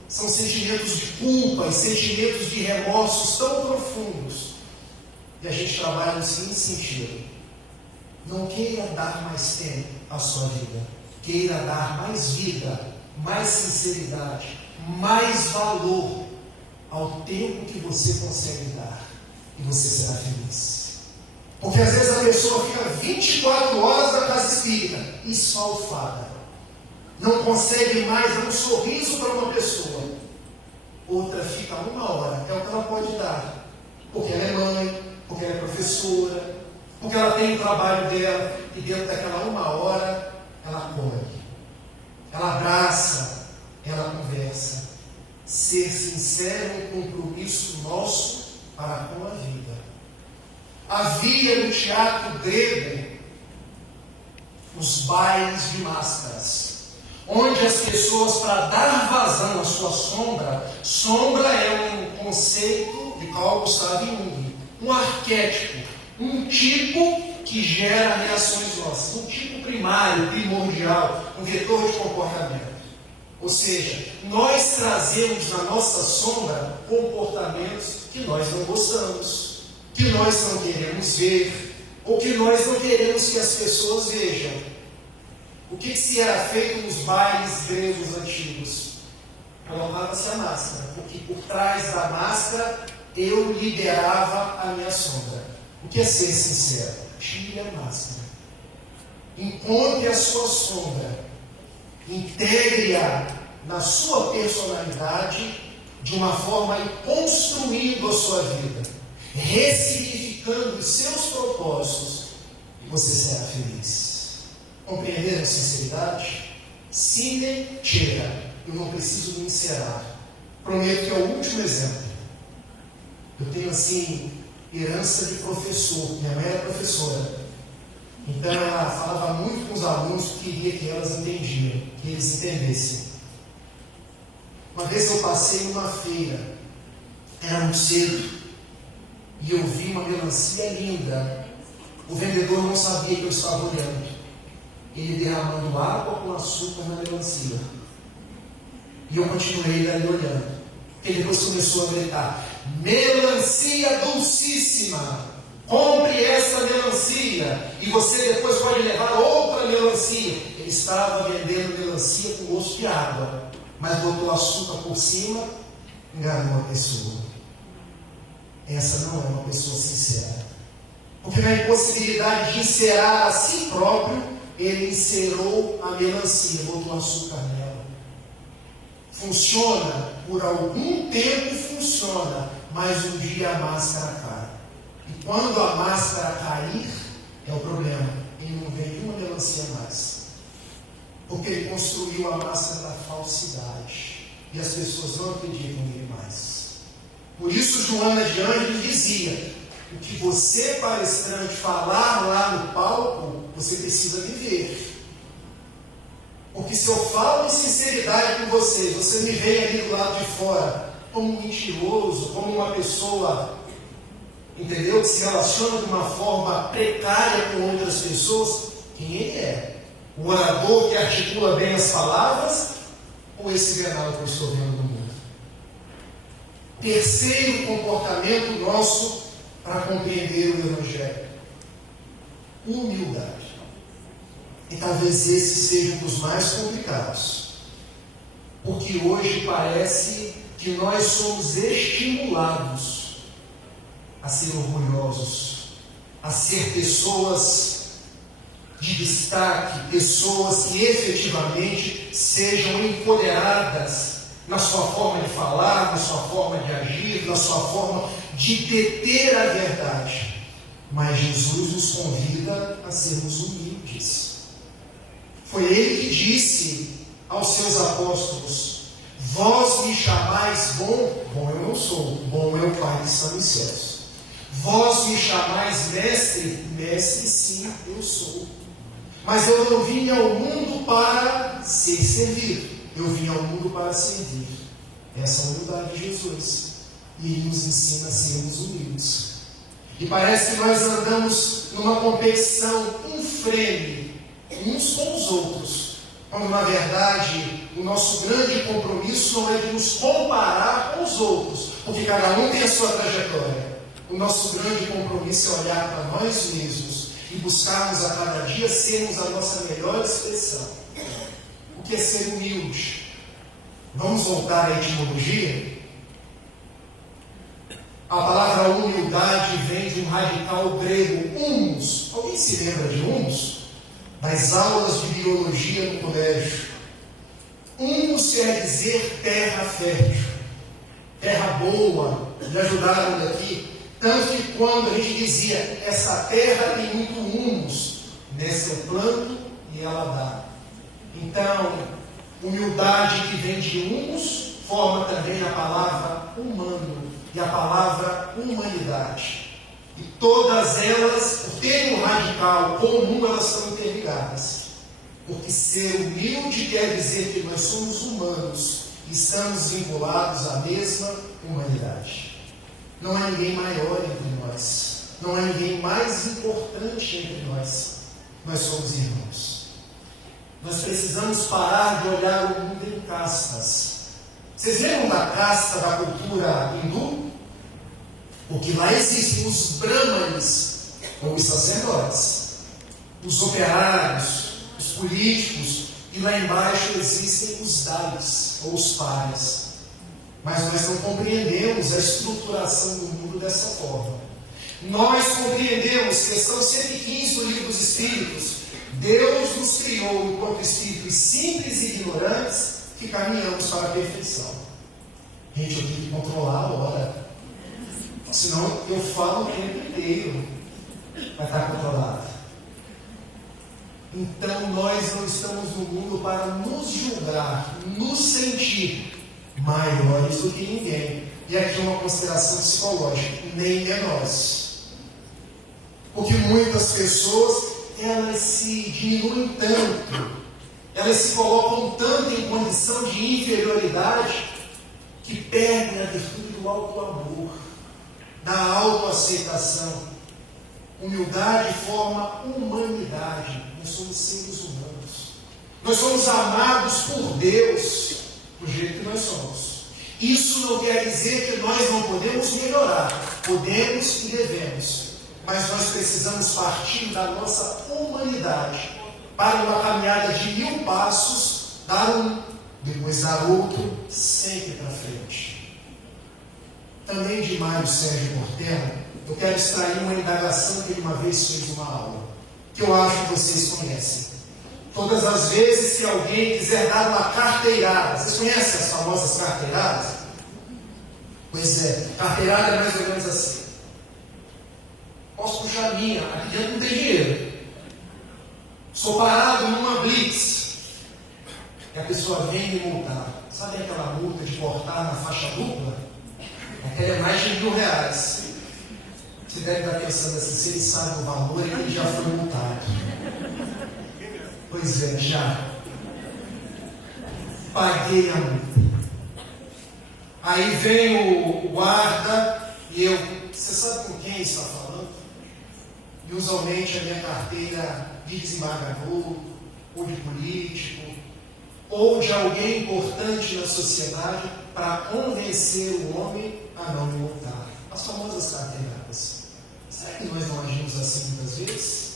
São sentimentos de culpa e sentimentos de remorsos tão profundos. E a gente trabalha no seguinte sentido: não queira dar mais tempo à sua vida. Queira dar mais vida, mais sinceridade, mais valor ao tempo que você consegue dar. E você será feliz. Porque às vezes a pessoa fica 24 horas na casa espírita, esfalfada. Não consegue mais dar um sorriso para uma pessoa. Outra fica 1 hora, é o que ela pode dar. Porque ela é mãe, porque ela é professora, porque ela tem o trabalho dela, e dentro daquela 1 hora, ela acolhe, ela abraça, ela conversa. Ser sincero é um compromisso nosso para com a vida. Havia no teatro grego os bailes de máscaras, onde as pessoas, para dar vazão à sua sombra é um conceito de Carl Gustav Jung, um arquétipo, um tipo que gera reações nossas, um tipo primário, primordial, um vetor de comportamento. Ou seja, nós trazemos na nossa sombra comportamentos que nós não gostamos, que nós não queremos ver, ou que nós não queremos que as pessoas vejam. O que se era feito nos bailes gregos antigos? Colocava-se a máscara, porque por trás da máscara eu liberava a minha sombra. O que é ser sincero? Tire a máscara. Encontre a sua sombra. Integre-a na sua personalidade de uma forma e construindo a sua vida, ressignificando os seus propósitos, e você será feliz. Compreenderam a sinceridade? Sine cera. Eu não preciso me encerar. Prometo que é o último exemplo. Eu tenho assim herança de professor. Minha mãe era professora. Então ela falava muito com os alunos que queria que elas entendiam, que eles entendessem. Uma vez eu passei numa feira, era muito cedo, e eu vi uma melancia linda. O vendedor não sabia que eu estava olhando. Ele derramando água com açúcar na melancia. E eu continuei ali olhando. Ele depois começou a gritar: melancia dulcíssima! Compre essa melancia e você depois pode levar outra melancia. Ele estava vendendo melancia com gosto de água, mas botou açúcar por cima, enganou a pessoa. Essa não é uma pessoa sincera. Porque na impossibilidade de encerar a si próprio, ele encerou a melancia, botou açúcar nela. Funciona, por algum tempo funciona, mas um dia a máscara cai. E quando a máscara cair, é o problema. Ele não vende uma melancia mais. Porque ele construiu a máscara da falsidade. E as pessoas não acreditam nele mais. Por isso Joana de Ângeles dizia: o que você, palestrante, falar lá no palco, você precisa viver. Porque se eu falo em sinceridade com vocês, você me vem ali do lado de fora como um mentiroso, como uma pessoa, entendeu? Que se relaciona de uma forma precária com outras pessoas. Quem ele é? O orador que articula bem as palavras, ou esse venal que eu estou vendo no mundo? Terceiro comportamento nosso para compreender o Evangelho: humildade. E talvez esse seja um dos mais complicados, porque hoje parece que nós somos estimulados a ser orgulhosos, a ser pessoas de destaque, pessoas que efetivamente sejam empoderadas na sua forma de falar, na sua forma de agir, na sua forma de deter a verdade. Mas Jesus nos convida a sermos humildes. Foi ele que disse aos seus apóstolos: vós me chamais bom, bom eu não sou, bom é o Pai que está nos céus. Vós me chamais mestre, mestre sim, eu sou. Mas eu não vim ao mundo para ser servido, eu vim ao mundo para servir. Essa é a humildade de Jesus. E ele nos ensina a sermos humildes. E parece que nós andamos numa competição, um frame, uns com os outros, quando na verdade o nosso grande compromisso não é de nos comparar com os outros, porque cada um tem a sua trajetória. O nosso grande compromisso é olhar para nós mesmos e buscarmos a cada dia sermos a nossa melhor expressão. O que é ser humilde? Vamos voltar à etimologia? A palavra humildade vem de um radical grego, humus. Alguém se lembra de humus? Das aulas de biologia no colégio. Humus quer dizer terra fértil, terra boa. Me ajudaram daqui. Tanto que quando a gente dizia, essa terra tem muito humus, nessa eu planto e ela dá. Então, humildade que vem de humus, forma também a palavra humano e a palavra humanidade. E todas elas, por terem um radical comum, elas são interligadas. Porque ser humilde quer dizer que nós somos humanos e estamos vinculados à mesma humanidade. Não há ninguém maior entre nós. Não há ninguém mais importante entre nós. Nós somos irmãos. Nós precisamos parar de olhar o mundo em castas. Vocês lembram da casta da cultura hindu? Porque lá existem os brahmanes, ou os sacerdotes, os operários, os políticos, e lá embaixo existem os dalits, ou os párias. Mas nós não compreendemos a estruturação do mundo dessa forma. Nós compreendemos, questão 115 do Livro dos Espíritos, Deus nos criou enquanto espíritos simples e ignorantes que caminhamos para a perfeição. Gente, eu tenho que controlar a hora. Senão eu falo o tempo inteiro. Vai estar controlado. Então nós não estamos no mundo para nos julgar, nos sentir maiores do que ninguém. E aqui uma consideração psicológica, nem menores. Porque muitas pessoas, elas se diminuem tanto, elas se colocam tanto em condição de inferioridade, que perdem a virtude do auto-amor, da autoaceitação. Humildade forma humanidade. Nós somos seres humanos. Nós somos amados por Deus, do jeito que nós somos. Isso não quer dizer que nós não podemos melhorar. Podemos e devemos. Mas nós precisamos partir da nossa humanidade para uma caminhada de 1000 passos, dar um, depois dar outro, sempre para frente. Também de Mário Sérgio Cortella, eu quero extrair uma indagação que ele uma vez fez numa aula, que eu acho que vocês conhecem. Todas as vezes que alguém quiser dar uma carteirada, vocês conhecem as famosas carteiradas? Pois é, carteirada é mais ou menos assim. Posso puxar a minha, aqui dentro não tem dinheiro. Sou parado numa blitz. E a pessoa vem me multar. Sabe aquela multa de cortar na faixa dupla? Aquela é mais de R$1.000. Você deve estar pensando assim, se ele sabe o valor, ele já foi multado. Pois é, já. Paguei a multa. Aí vem o guarda e eu, você sabe com quem está falando? E usualmente a minha carteira de desembargador, ou de político, ou de alguém importante na sociedade para convencer o homem a não me multar. As famosas carteiradas. Será que nós não agimos assim muitas vezes?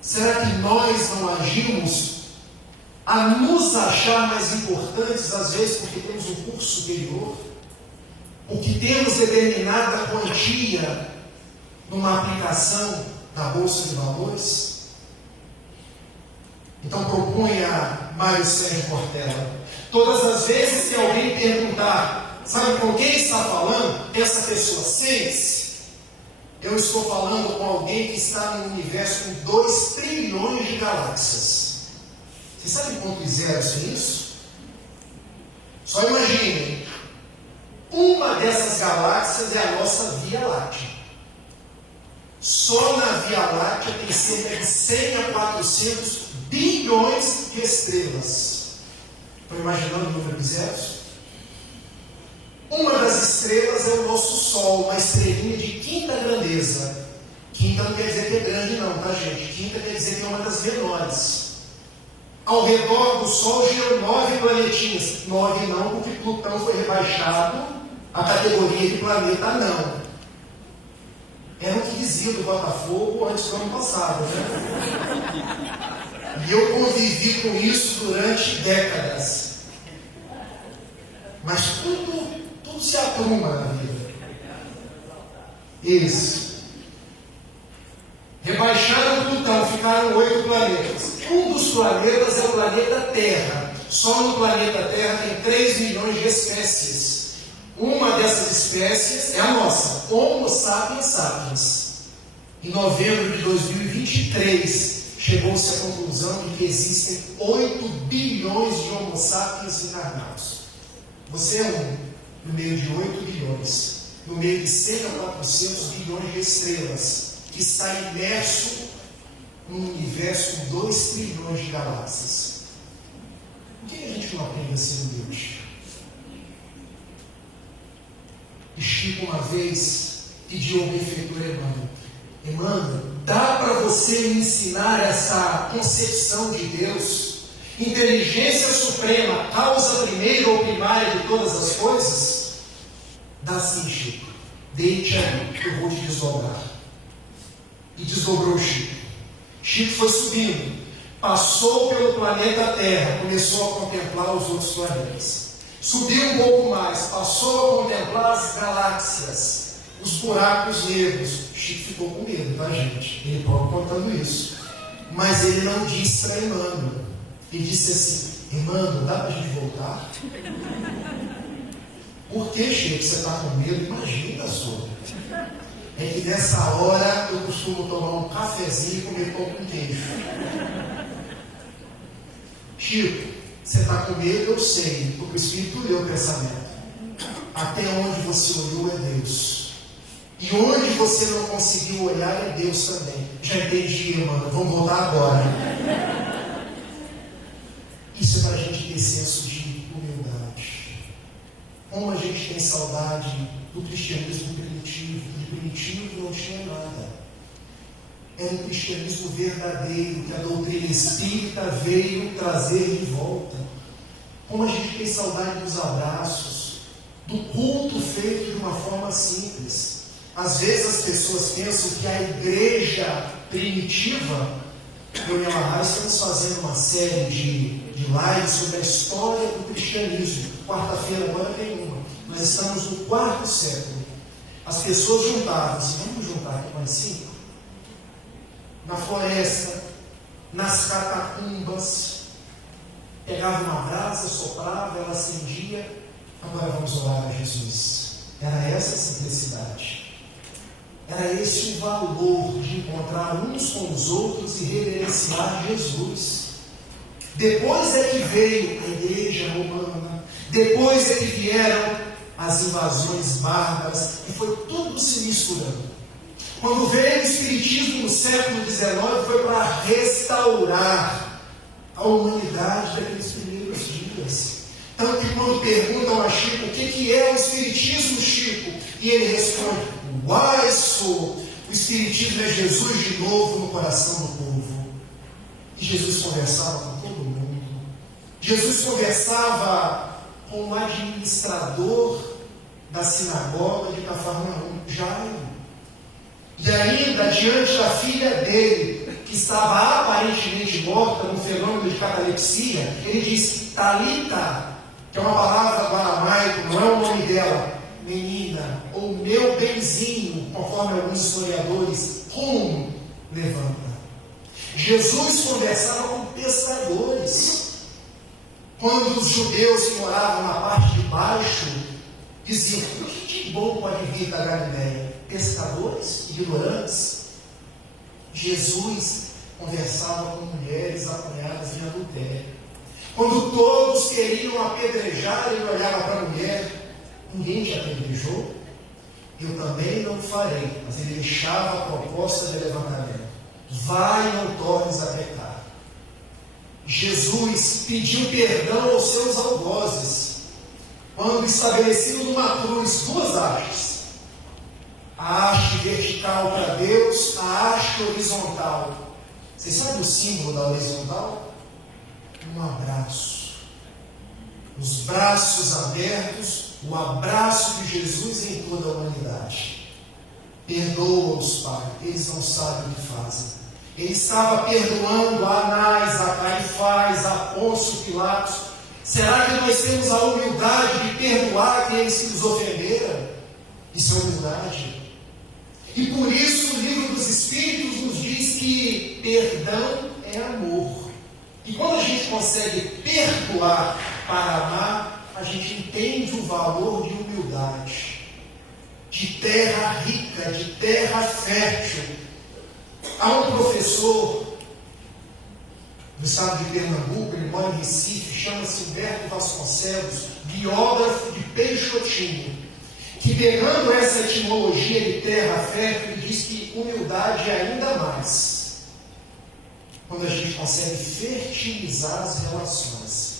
Será que nós não agimos a nos achar mais importantes, às vezes porque temos um curso superior, porque temos determinada quantia numa aplicação da Bolsa de Valores? Então propunha Mário Sérgio Cortella, todas as vezes que alguém perguntar, sabe com quem está falando? Essa pessoa, eu estou falando com alguém que está no universo com 2 trilhões de galáxias. Vocês sabem quantos zeros tem isso? Só imaginem, uma dessas galáxias é a nossa Via Láctea. Só na Via Láctea tem cerca de 100 a 400 bilhões de estrelas. Estão imaginando o número de zeros? Uma das estrelas é o nosso Sol, uma estrelinha de quinta grandeza. Quinta não quer dizer que é grande não, tá gente? Quinta quer dizer que é uma das menores. Ao redor do Sol giram 9 planetinhas. 9 não, porque Plutão foi rebaixado à categoria de planeta não. Era o que dizia do Botafogo antes do ano passado, né? E eu convivi com isso durante décadas. Mas tudo se apruma na vida. Isso. Rebaixaram Plutão, ficaram 8 planetas. Um dos planetas é o planeta Terra. Só no planeta Terra tem 3 milhões de espécies. Uma dessas espécies é a nossa, Homo sapiens sapiens. Em novembro de 2023, chegou-se à conclusão de que existem 8 bilhões de Homo sapiens encarnados. Você é um, no meio de 8 bilhões, no meio de 100 a 400 bilhões de estrelas, que está imerso num universo com 2 trilhões de galáxias. Por que a gente não aprende a ser humilde? E Chico uma vez pediu ao benfeitor Emmanuel: Emmanuel, dá para você me ensinar essa concepção de Deus? Inteligência suprema, causa primeira ou primária de todas as coisas? Dá sim, Chico. Deite aí, que eu vou te desdobrar. E desdobrou o Chico. Chico foi subindo, passou pelo planeta Terra, começou a contemplar os outros planetas. Subiu um pouco mais, passou a contemplar as galáxias, os buracos negros. Chico ficou com medo, tá, gente? Ele próprio contando isso. Mas ele não disse para Emmanuel. Ele disse assim: Emmanuel, dá para a gente voltar? Por que, Chico, você está com medo? Imagina, senhor. É que nessa hora eu costumo tomar um cafezinho e comer pão com queijo. Chico, você está com medo? Eu sei, porque o Espírito leu o pensamento. Até onde você olhou é Deus. E onde você não conseguiu olhar é Deus também. Já entendi, mano. Vamos voltar agora. Isso é para a gente ter senso de humildade. Como a gente tem saudade do cristianismo primitivo. De primitivo não tinha nada. Era um cristianismo verdadeiro, que a doutrina espírita veio trazer de volta. Como a gente tem saudade dos abraços, do culto feito de uma forma simples. Às vezes as pessoas pensam que a igreja primitiva, eu e a Mahara estamos fazendo uma série de lives sobre a história do cristianismo. Quarta-feira agora tem uma. Nós estamos no 4º século. As pessoas juntavam-se, vamos juntar aqui mais 5? Na floresta, nas catacumbas, pegava uma brasa, soprava, ela acendia. Agora vamos orar a Jesus. Era essa a simplicidade. Era esse o valor de encontrar uns com os outros e reverenciar Jesus. Depois é que veio a igreja romana, depois é que vieram as invasões bárbaras, e foi tudo se misturando. Quando veio o Espiritismo no século XIX, foi para restaurar a humanidade daqueles primeiros dias. Tanto que quando perguntam a Chico o que é o Espiritismo, Chico, e ele responde: uai, sou, o Espiritismo é Jesus de novo no coração do povo. E Jesus conversava com todo mundo. Jesus conversava com o administrador da sinagoga de Cafarnaum, Jairo. E ainda diante da filha dele, que estava aparentemente morta num fenômeno de catalepsia, ele disse: Talita, que é uma palavra do aramaico, não é o nome dela, menina, ou meu benzinho, conforme alguns historiadores, levanta. Jesus conversava com pescadores. Quando os judeus que moravam na parte de baixo diziam: o que de bom pode vir da Galileia? Pescadores ignorantes. Jesus conversava com mulheres apanhadas em adultério. Quando todos queriam apedrejar, ele olhava para a mulher: ninguém te apedrejou? Eu também não farei. Mas ele deixava a proposta de levantamento: vai, não tornes a pecar. Jesus pediu perdão aos seus algozes, quando estabelecido numa cruz 2 hastes. A haste vertical para Deus, a haste horizontal. Vocês sabem o símbolo da horizontal? Um abraço. Os braços abertos, o abraço de Jesus em toda a humanidade. Perdoa-os, Pai, eles não sabem o que fazem. Ele estava perdoando a Anás, a Caifás, a Pôncio Pilatos. Será que nós temos a humildade de perdoar aqueles que nos ofenderam? Isso é humildade. E por isso o livro dos Espíritos nos diz que perdão é amor. E quando a gente consegue perdoar para amar, a gente entende o valor de humildade, de terra rica, de terra fértil. Há um professor do estado de Pernambuco, ele mora em Recife, chama-se Humberto Vasconcelos, biógrafo de Peixotinho, que pegando essa etimologia de terra fértil, ele diz que humildade é ainda mais quando a gente consegue fertilizar as relações.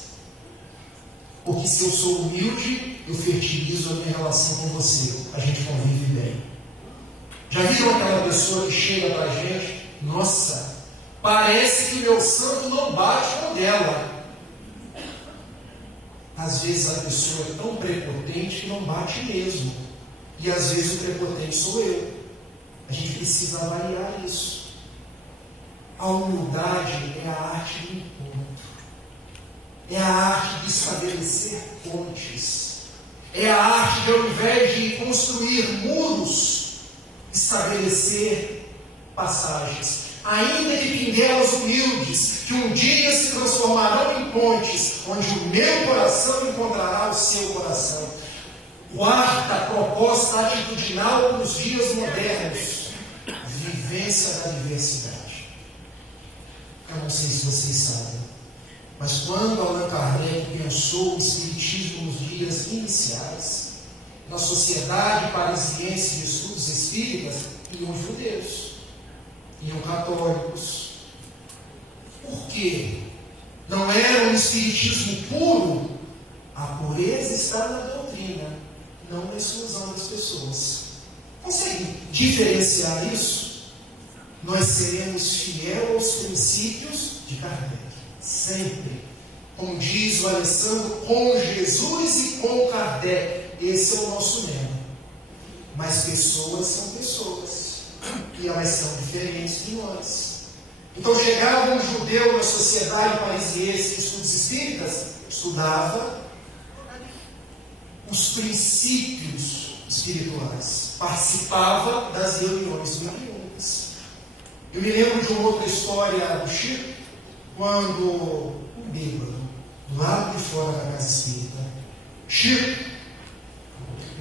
Porque se eu sou humilde, eu fertilizo a minha relação com você. A gente convive bem. Já viram aquela pessoa que chega para a gente? Nossa, parece que o meu santo não bate com o dela. Às vezes a pessoa é tão prepotente que não bate mesmo. E às vezes o prepotente sou eu. A gente precisa avaliar isso. A humildade é a arte do encontro. É a arte de estabelecer pontes. É a arte de, ao invés de construir muros, estabelecer passagens. Ainda que pinguelas humildes, que um dia se transformarão em pontes, onde o meu coração encontrará o seu coração. Quarta proposta atitudinal para os dias modernos: vivência da diversidade. Eu não sei se vocês sabem, mas quando Allan Kardec pensou o Espiritismo nos dias iniciais, na Sociedade Parisiense de Estudos Espíritas, iam judeus, iam católicos. Por quê? Não era um espiritismo puro? A pureza está na doutrina, não na exclusão das pessoas. Consegue diferenciar isso? Nós seremos fiéis aos princípios de Kardec, sempre. Como diz o Alessandro, com Jesus e com Kardec. Esse é o nosso lema. Mas pessoas são pessoas, e elas são diferentes de nós. Então chegava um judeu na Sociedade Parisiense de Estudos Espíritas, estudava os princípios espirituais, participava das reuniões mediúnicas. Eu me lembro de uma outra história do Chico, quando um bêbado, do lado de fora da casa espírita: Chico,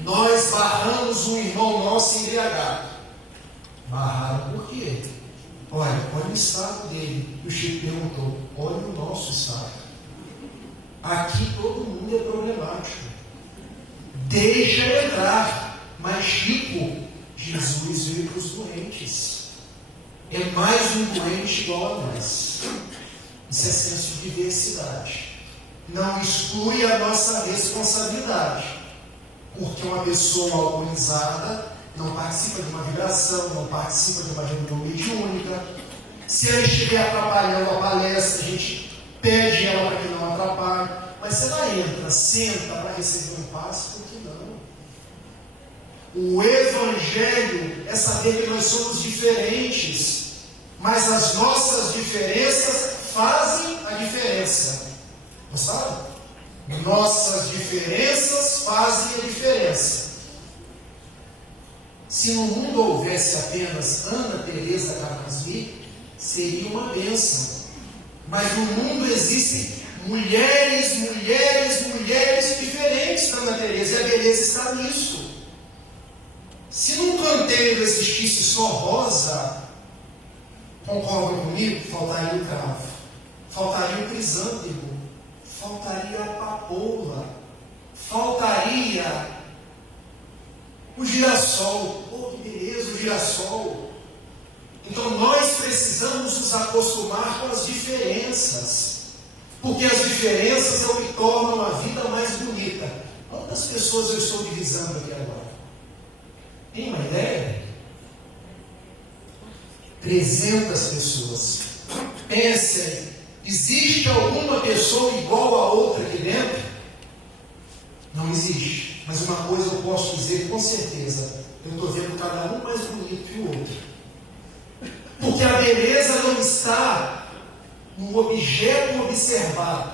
nós barramos um irmão nosso embriagado. Barraram por quê? Olha o estado dele. E o Chico perguntou: olha o nosso estado. Aqui todo mundo é problemático. Deixa entrar. Mas Chico, Jesus veio para os doentes. É mais um doente igual a nós. Isso é senso de diversidade. Não exclui a nossa responsabilidade. Porque uma pessoa alcoolizada não participa de uma vibração, não participa de uma reunião mediúnica. Se ela estiver atrapalhando a palestra, a gente pede ela para que não atrapalhe. Mas se ela entra, senta para receber um passe, por que não? O Evangelho é saber que nós somos diferentes, mas as nossas diferenças fazem a diferença. Não sabe? Nossas diferenças fazem a diferença. Se no mundo houvesse apenas Ana Teresa Carnasmi, seria uma bênção. Mas no mundo existem mulheres diferentes da Ana Teresa, e a beleza está nisso. Se num canteiro existisse só rosa, concordam comigo? Faltaria o cravo, faltaria o crisântemo, faltaria a papoula, faltaria o girassol. Oh, que beleza, o girassol. Então nós precisamos nos acostumar com as diferenças, porque as diferenças é o que tornam a vida mais bonita. Quantas pessoas eu estou divisando aqui agora? Tem uma ideia? 300 pessoas. Pensem, existe alguma pessoa igual a outra aqui dentro? Não existe. Mas uma coisa eu posso dizer com certeza: eu estou vendo cada um mais bonito que o outro. Porque a beleza não está no objeto observado.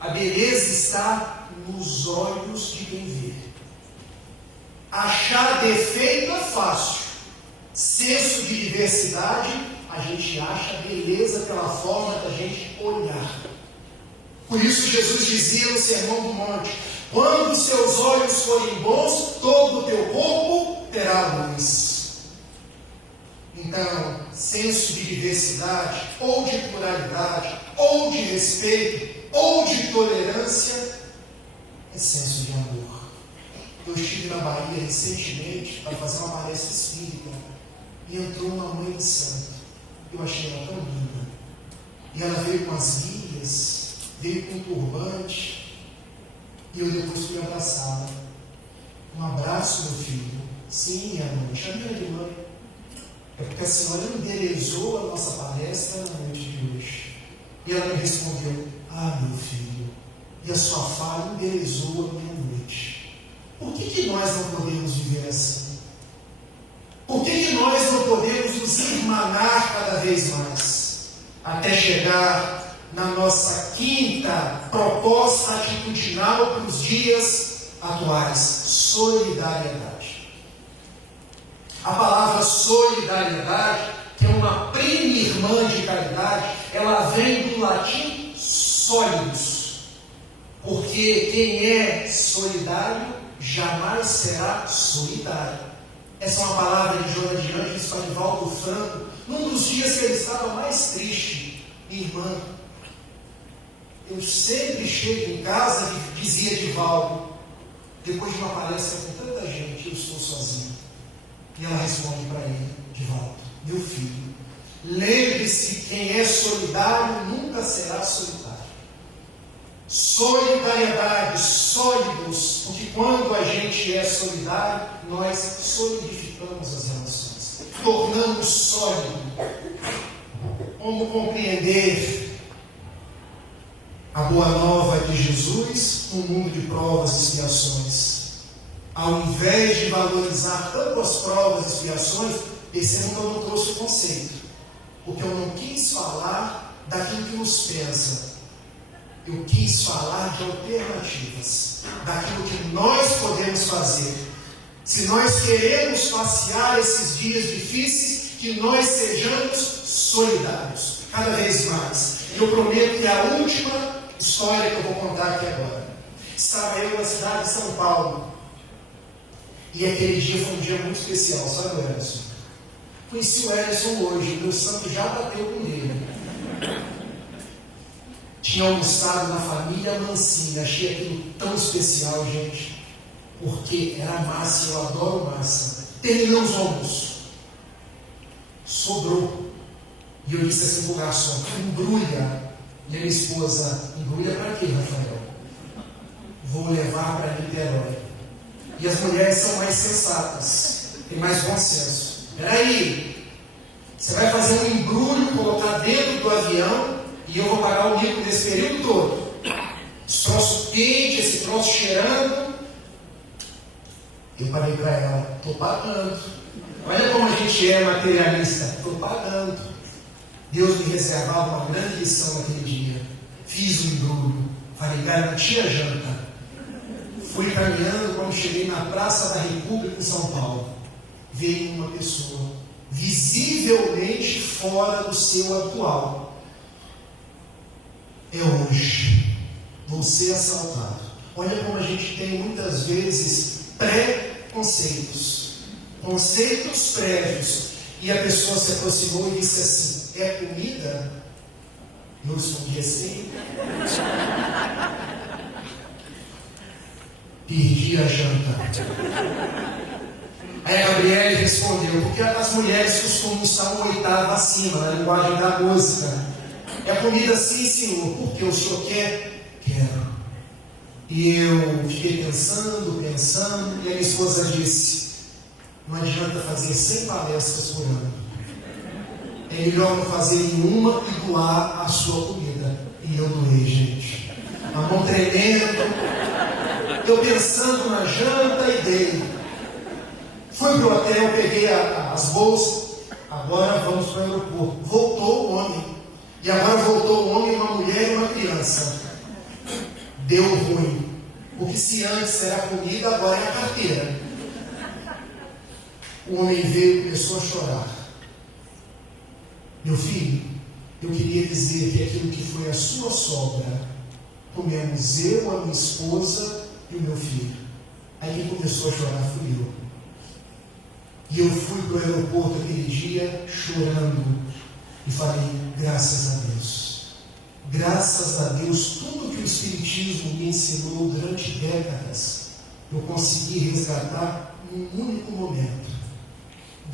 A beleza está nos olhos de quem vê. Achar defeito é fácil. Senso de diversidade, a gente acha beleza pela forma da gente olhar. Por isso Jesus dizia no Sermão do Monte: Quando os seus olhos forem bons, todo o teu corpo terá luz. Então, senso de diversidade, ou de pluralidade, ou de respeito, ou de tolerância, é senso de amor. Eu estive na Bahia recentemente para fazer uma palestra espírita e entrou uma mãe de santo. Eu achei ela tão linda. E ela veio com as guias, veio com um turbante, e eu depois fui abraçá-la. Um abraço, meu filho. Sim, minha mãe. Chamei de mãe. É porque a senhora endereçou a nossa palestra na noite de hoje. E ela me respondeu: ah, meu filho, e a sua fala endereçou a minha noite. Por que nós não podemos viver assim? Por que nós não podemos nos irmanar cada vez mais? Até chegar na nossa quinta proposta atitudinal para os dias atuais: solidariedade. A palavra solidariedade, que é uma prima irmã de caridade, ela vem do latim sólidos. Porque quem é solidário jamais será solidário. Essa é uma palavra de Joana de Ângeles para Divaldo Franco, num dos dias que ele estava mais triste. Minha irmã, eu sempre chego em casa, dizia Divaldo, depois de uma palestra com tanta gente, eu estou sozinho. E ela responde para ele, Divaldo: meu filho, lembre-se, quem é solidário nunca será solitário. Solidariedade, sólidos, porque quando a gente é solidário, nós solidificamos as relações, tornamos sólido. Como compreender a boa nova de Jesus no mundo de provas e expiações? Ao invés de valorizar tanto as provas e expiações, percebam que eu não trouxe o conceito, porque eu não quis falar daquilo que nos pesa. Eu quis falar de alternativas, daquilo que nós podemos fazer. Se nós queremos passear esses dias difíceis, que nós sejamos solidários, cada vez mais. E eu prometo que a última história que eu vou contar aqui agora. Estava eu na cidade de São Paulo, e aquele dia foi um dia muito especial, sabe, o Ellison? Conheci o Ellison hoje, meu santo já bateu com ele. Tinha almoçado na família Mancini, achei aquilo tão especial, gente, porque era massa, eu adoro massa. Terminamos o almoço, sobrou, e eu disse assim para o garçom: embrulha. E a minha esposa: embrulha para quê, Rafael? Vou levar para Niterói. E as mulheres são mais sensatas, têm mais bom senso. Peraí, você vai fazer um embrulho, colocar dentro do avião, e eu vou pagar o mico nesse período todo. Esse troço quente, esse troço cheirando. Eu falei para ela: estou pagando. Olha como a gente é materialista. Estou pagando. Deus me reservava uma grande lição naquele dia. Fiz o embrulho. Falei: garantia janta. Fui caminhando, quando cheguei na Praça da República em São Paulo, veio uma pessoa visivelmente fora do seu atual. É hoje. Vou ser assaltado. Olha como a gente tem muitas vezes pré-conceitos, conceitos prévios. E a pessoa se aproximou e disse assim: é comida? Eu respondi assim. Perdi a janta. Aí a Gabriele respondeu: porque as mulheres costumam estar uma oitava acima, na linguagem da música. É comida sim, senhor. Porque o senhor quer? Quero. E eu fiquei pensando, e a minha esposa disse: não adianta fazer 100 palestras por ano. É melhor não fazer nenhuma e doar a sua comida. E eu doei, gente. A mão tremendo. Eu pensando na janta e dei. Fui para o hotel, peguei as bolsas. Agora vamos para o aeroporto. Voltou o homem. E agora voltou o homem, uma mulher e uma criança. Deu ruim. Porque se antes era comida, agora é a carteira. O homem veio e começou a chorar. Meu filho, eu queria dizer que aquilo que foi a sua sobra, comemos eu, a minha esposa e o meu filho. Aí quem começou a chorar fui eu. E eu fui para o aeroporto aquele dia chorando e falei, graças a Deus. Graças a Deus, tudo que o Espiritismo me ensinou durante décadas, eu consegui resgatar em um único momento.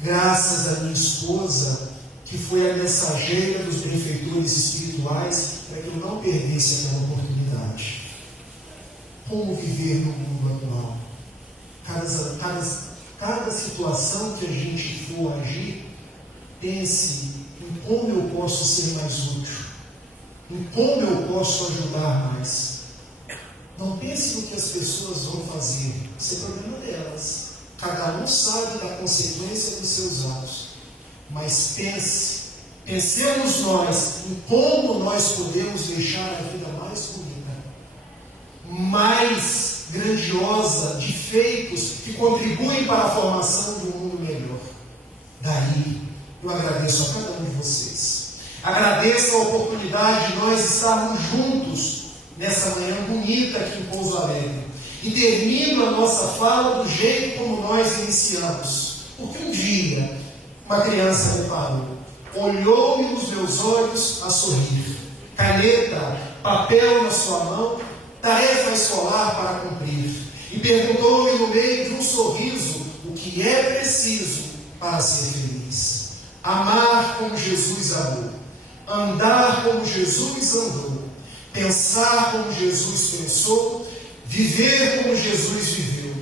Graças à minha esposa, que foi a mensageira dos benfeitores espirituais, para que eu não perdesse aquela oportunidade. Como viver no mundo atual? Cada situação que a gente for agir, pense em como eu posso ser mais útil, em como eu posso ajudar mais. Não pense no que as pessoas vão fazer, isso é problema delas. Cada um sabe da consequência dos seus atos. Mas pensemos nós em como nós podemos deixar a vida mais bonita, mais grandiosa, de feitos que contribuem para a formação de um mundo melhor. Daí, eu agradeço a cada um de vocês. Agradeço a oportunidade de nós estarmos juntos nessa manhã bonita aqui em Pouso Alegre. E termino a nossa fala do jeito como nós iniciamos. Porque um dia, uma criança me parou, olhou-me nos meus olhos a sorrir. Caneta, papel na sua mão, tarefa escolar para cumprir. E perguntou-me no meio de um sorriso o que é preciso para ser feliz. Amar como Jesus amou. Andar como Jesus andou. Pensar como Jesus pensou. Viver como Jesus viveu.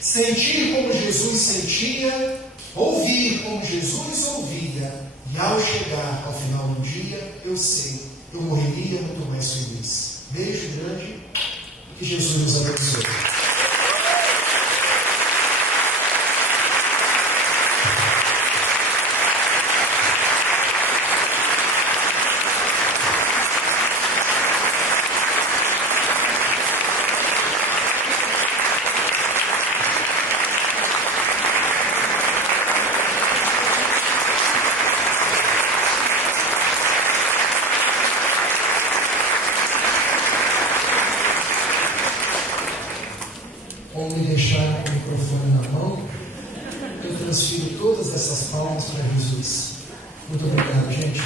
Sentir como Jesus sentia. Ouvir como Jesus ouvia. E ao chegar ao final do dia, eu sei, eu morreria muito mais feliz. Beijo grande, que Jesus nos abençoe. Ou me deixar com o microfone na mão, eu transfiro todas essas palmas para Jesus. Muito obrigado, gente.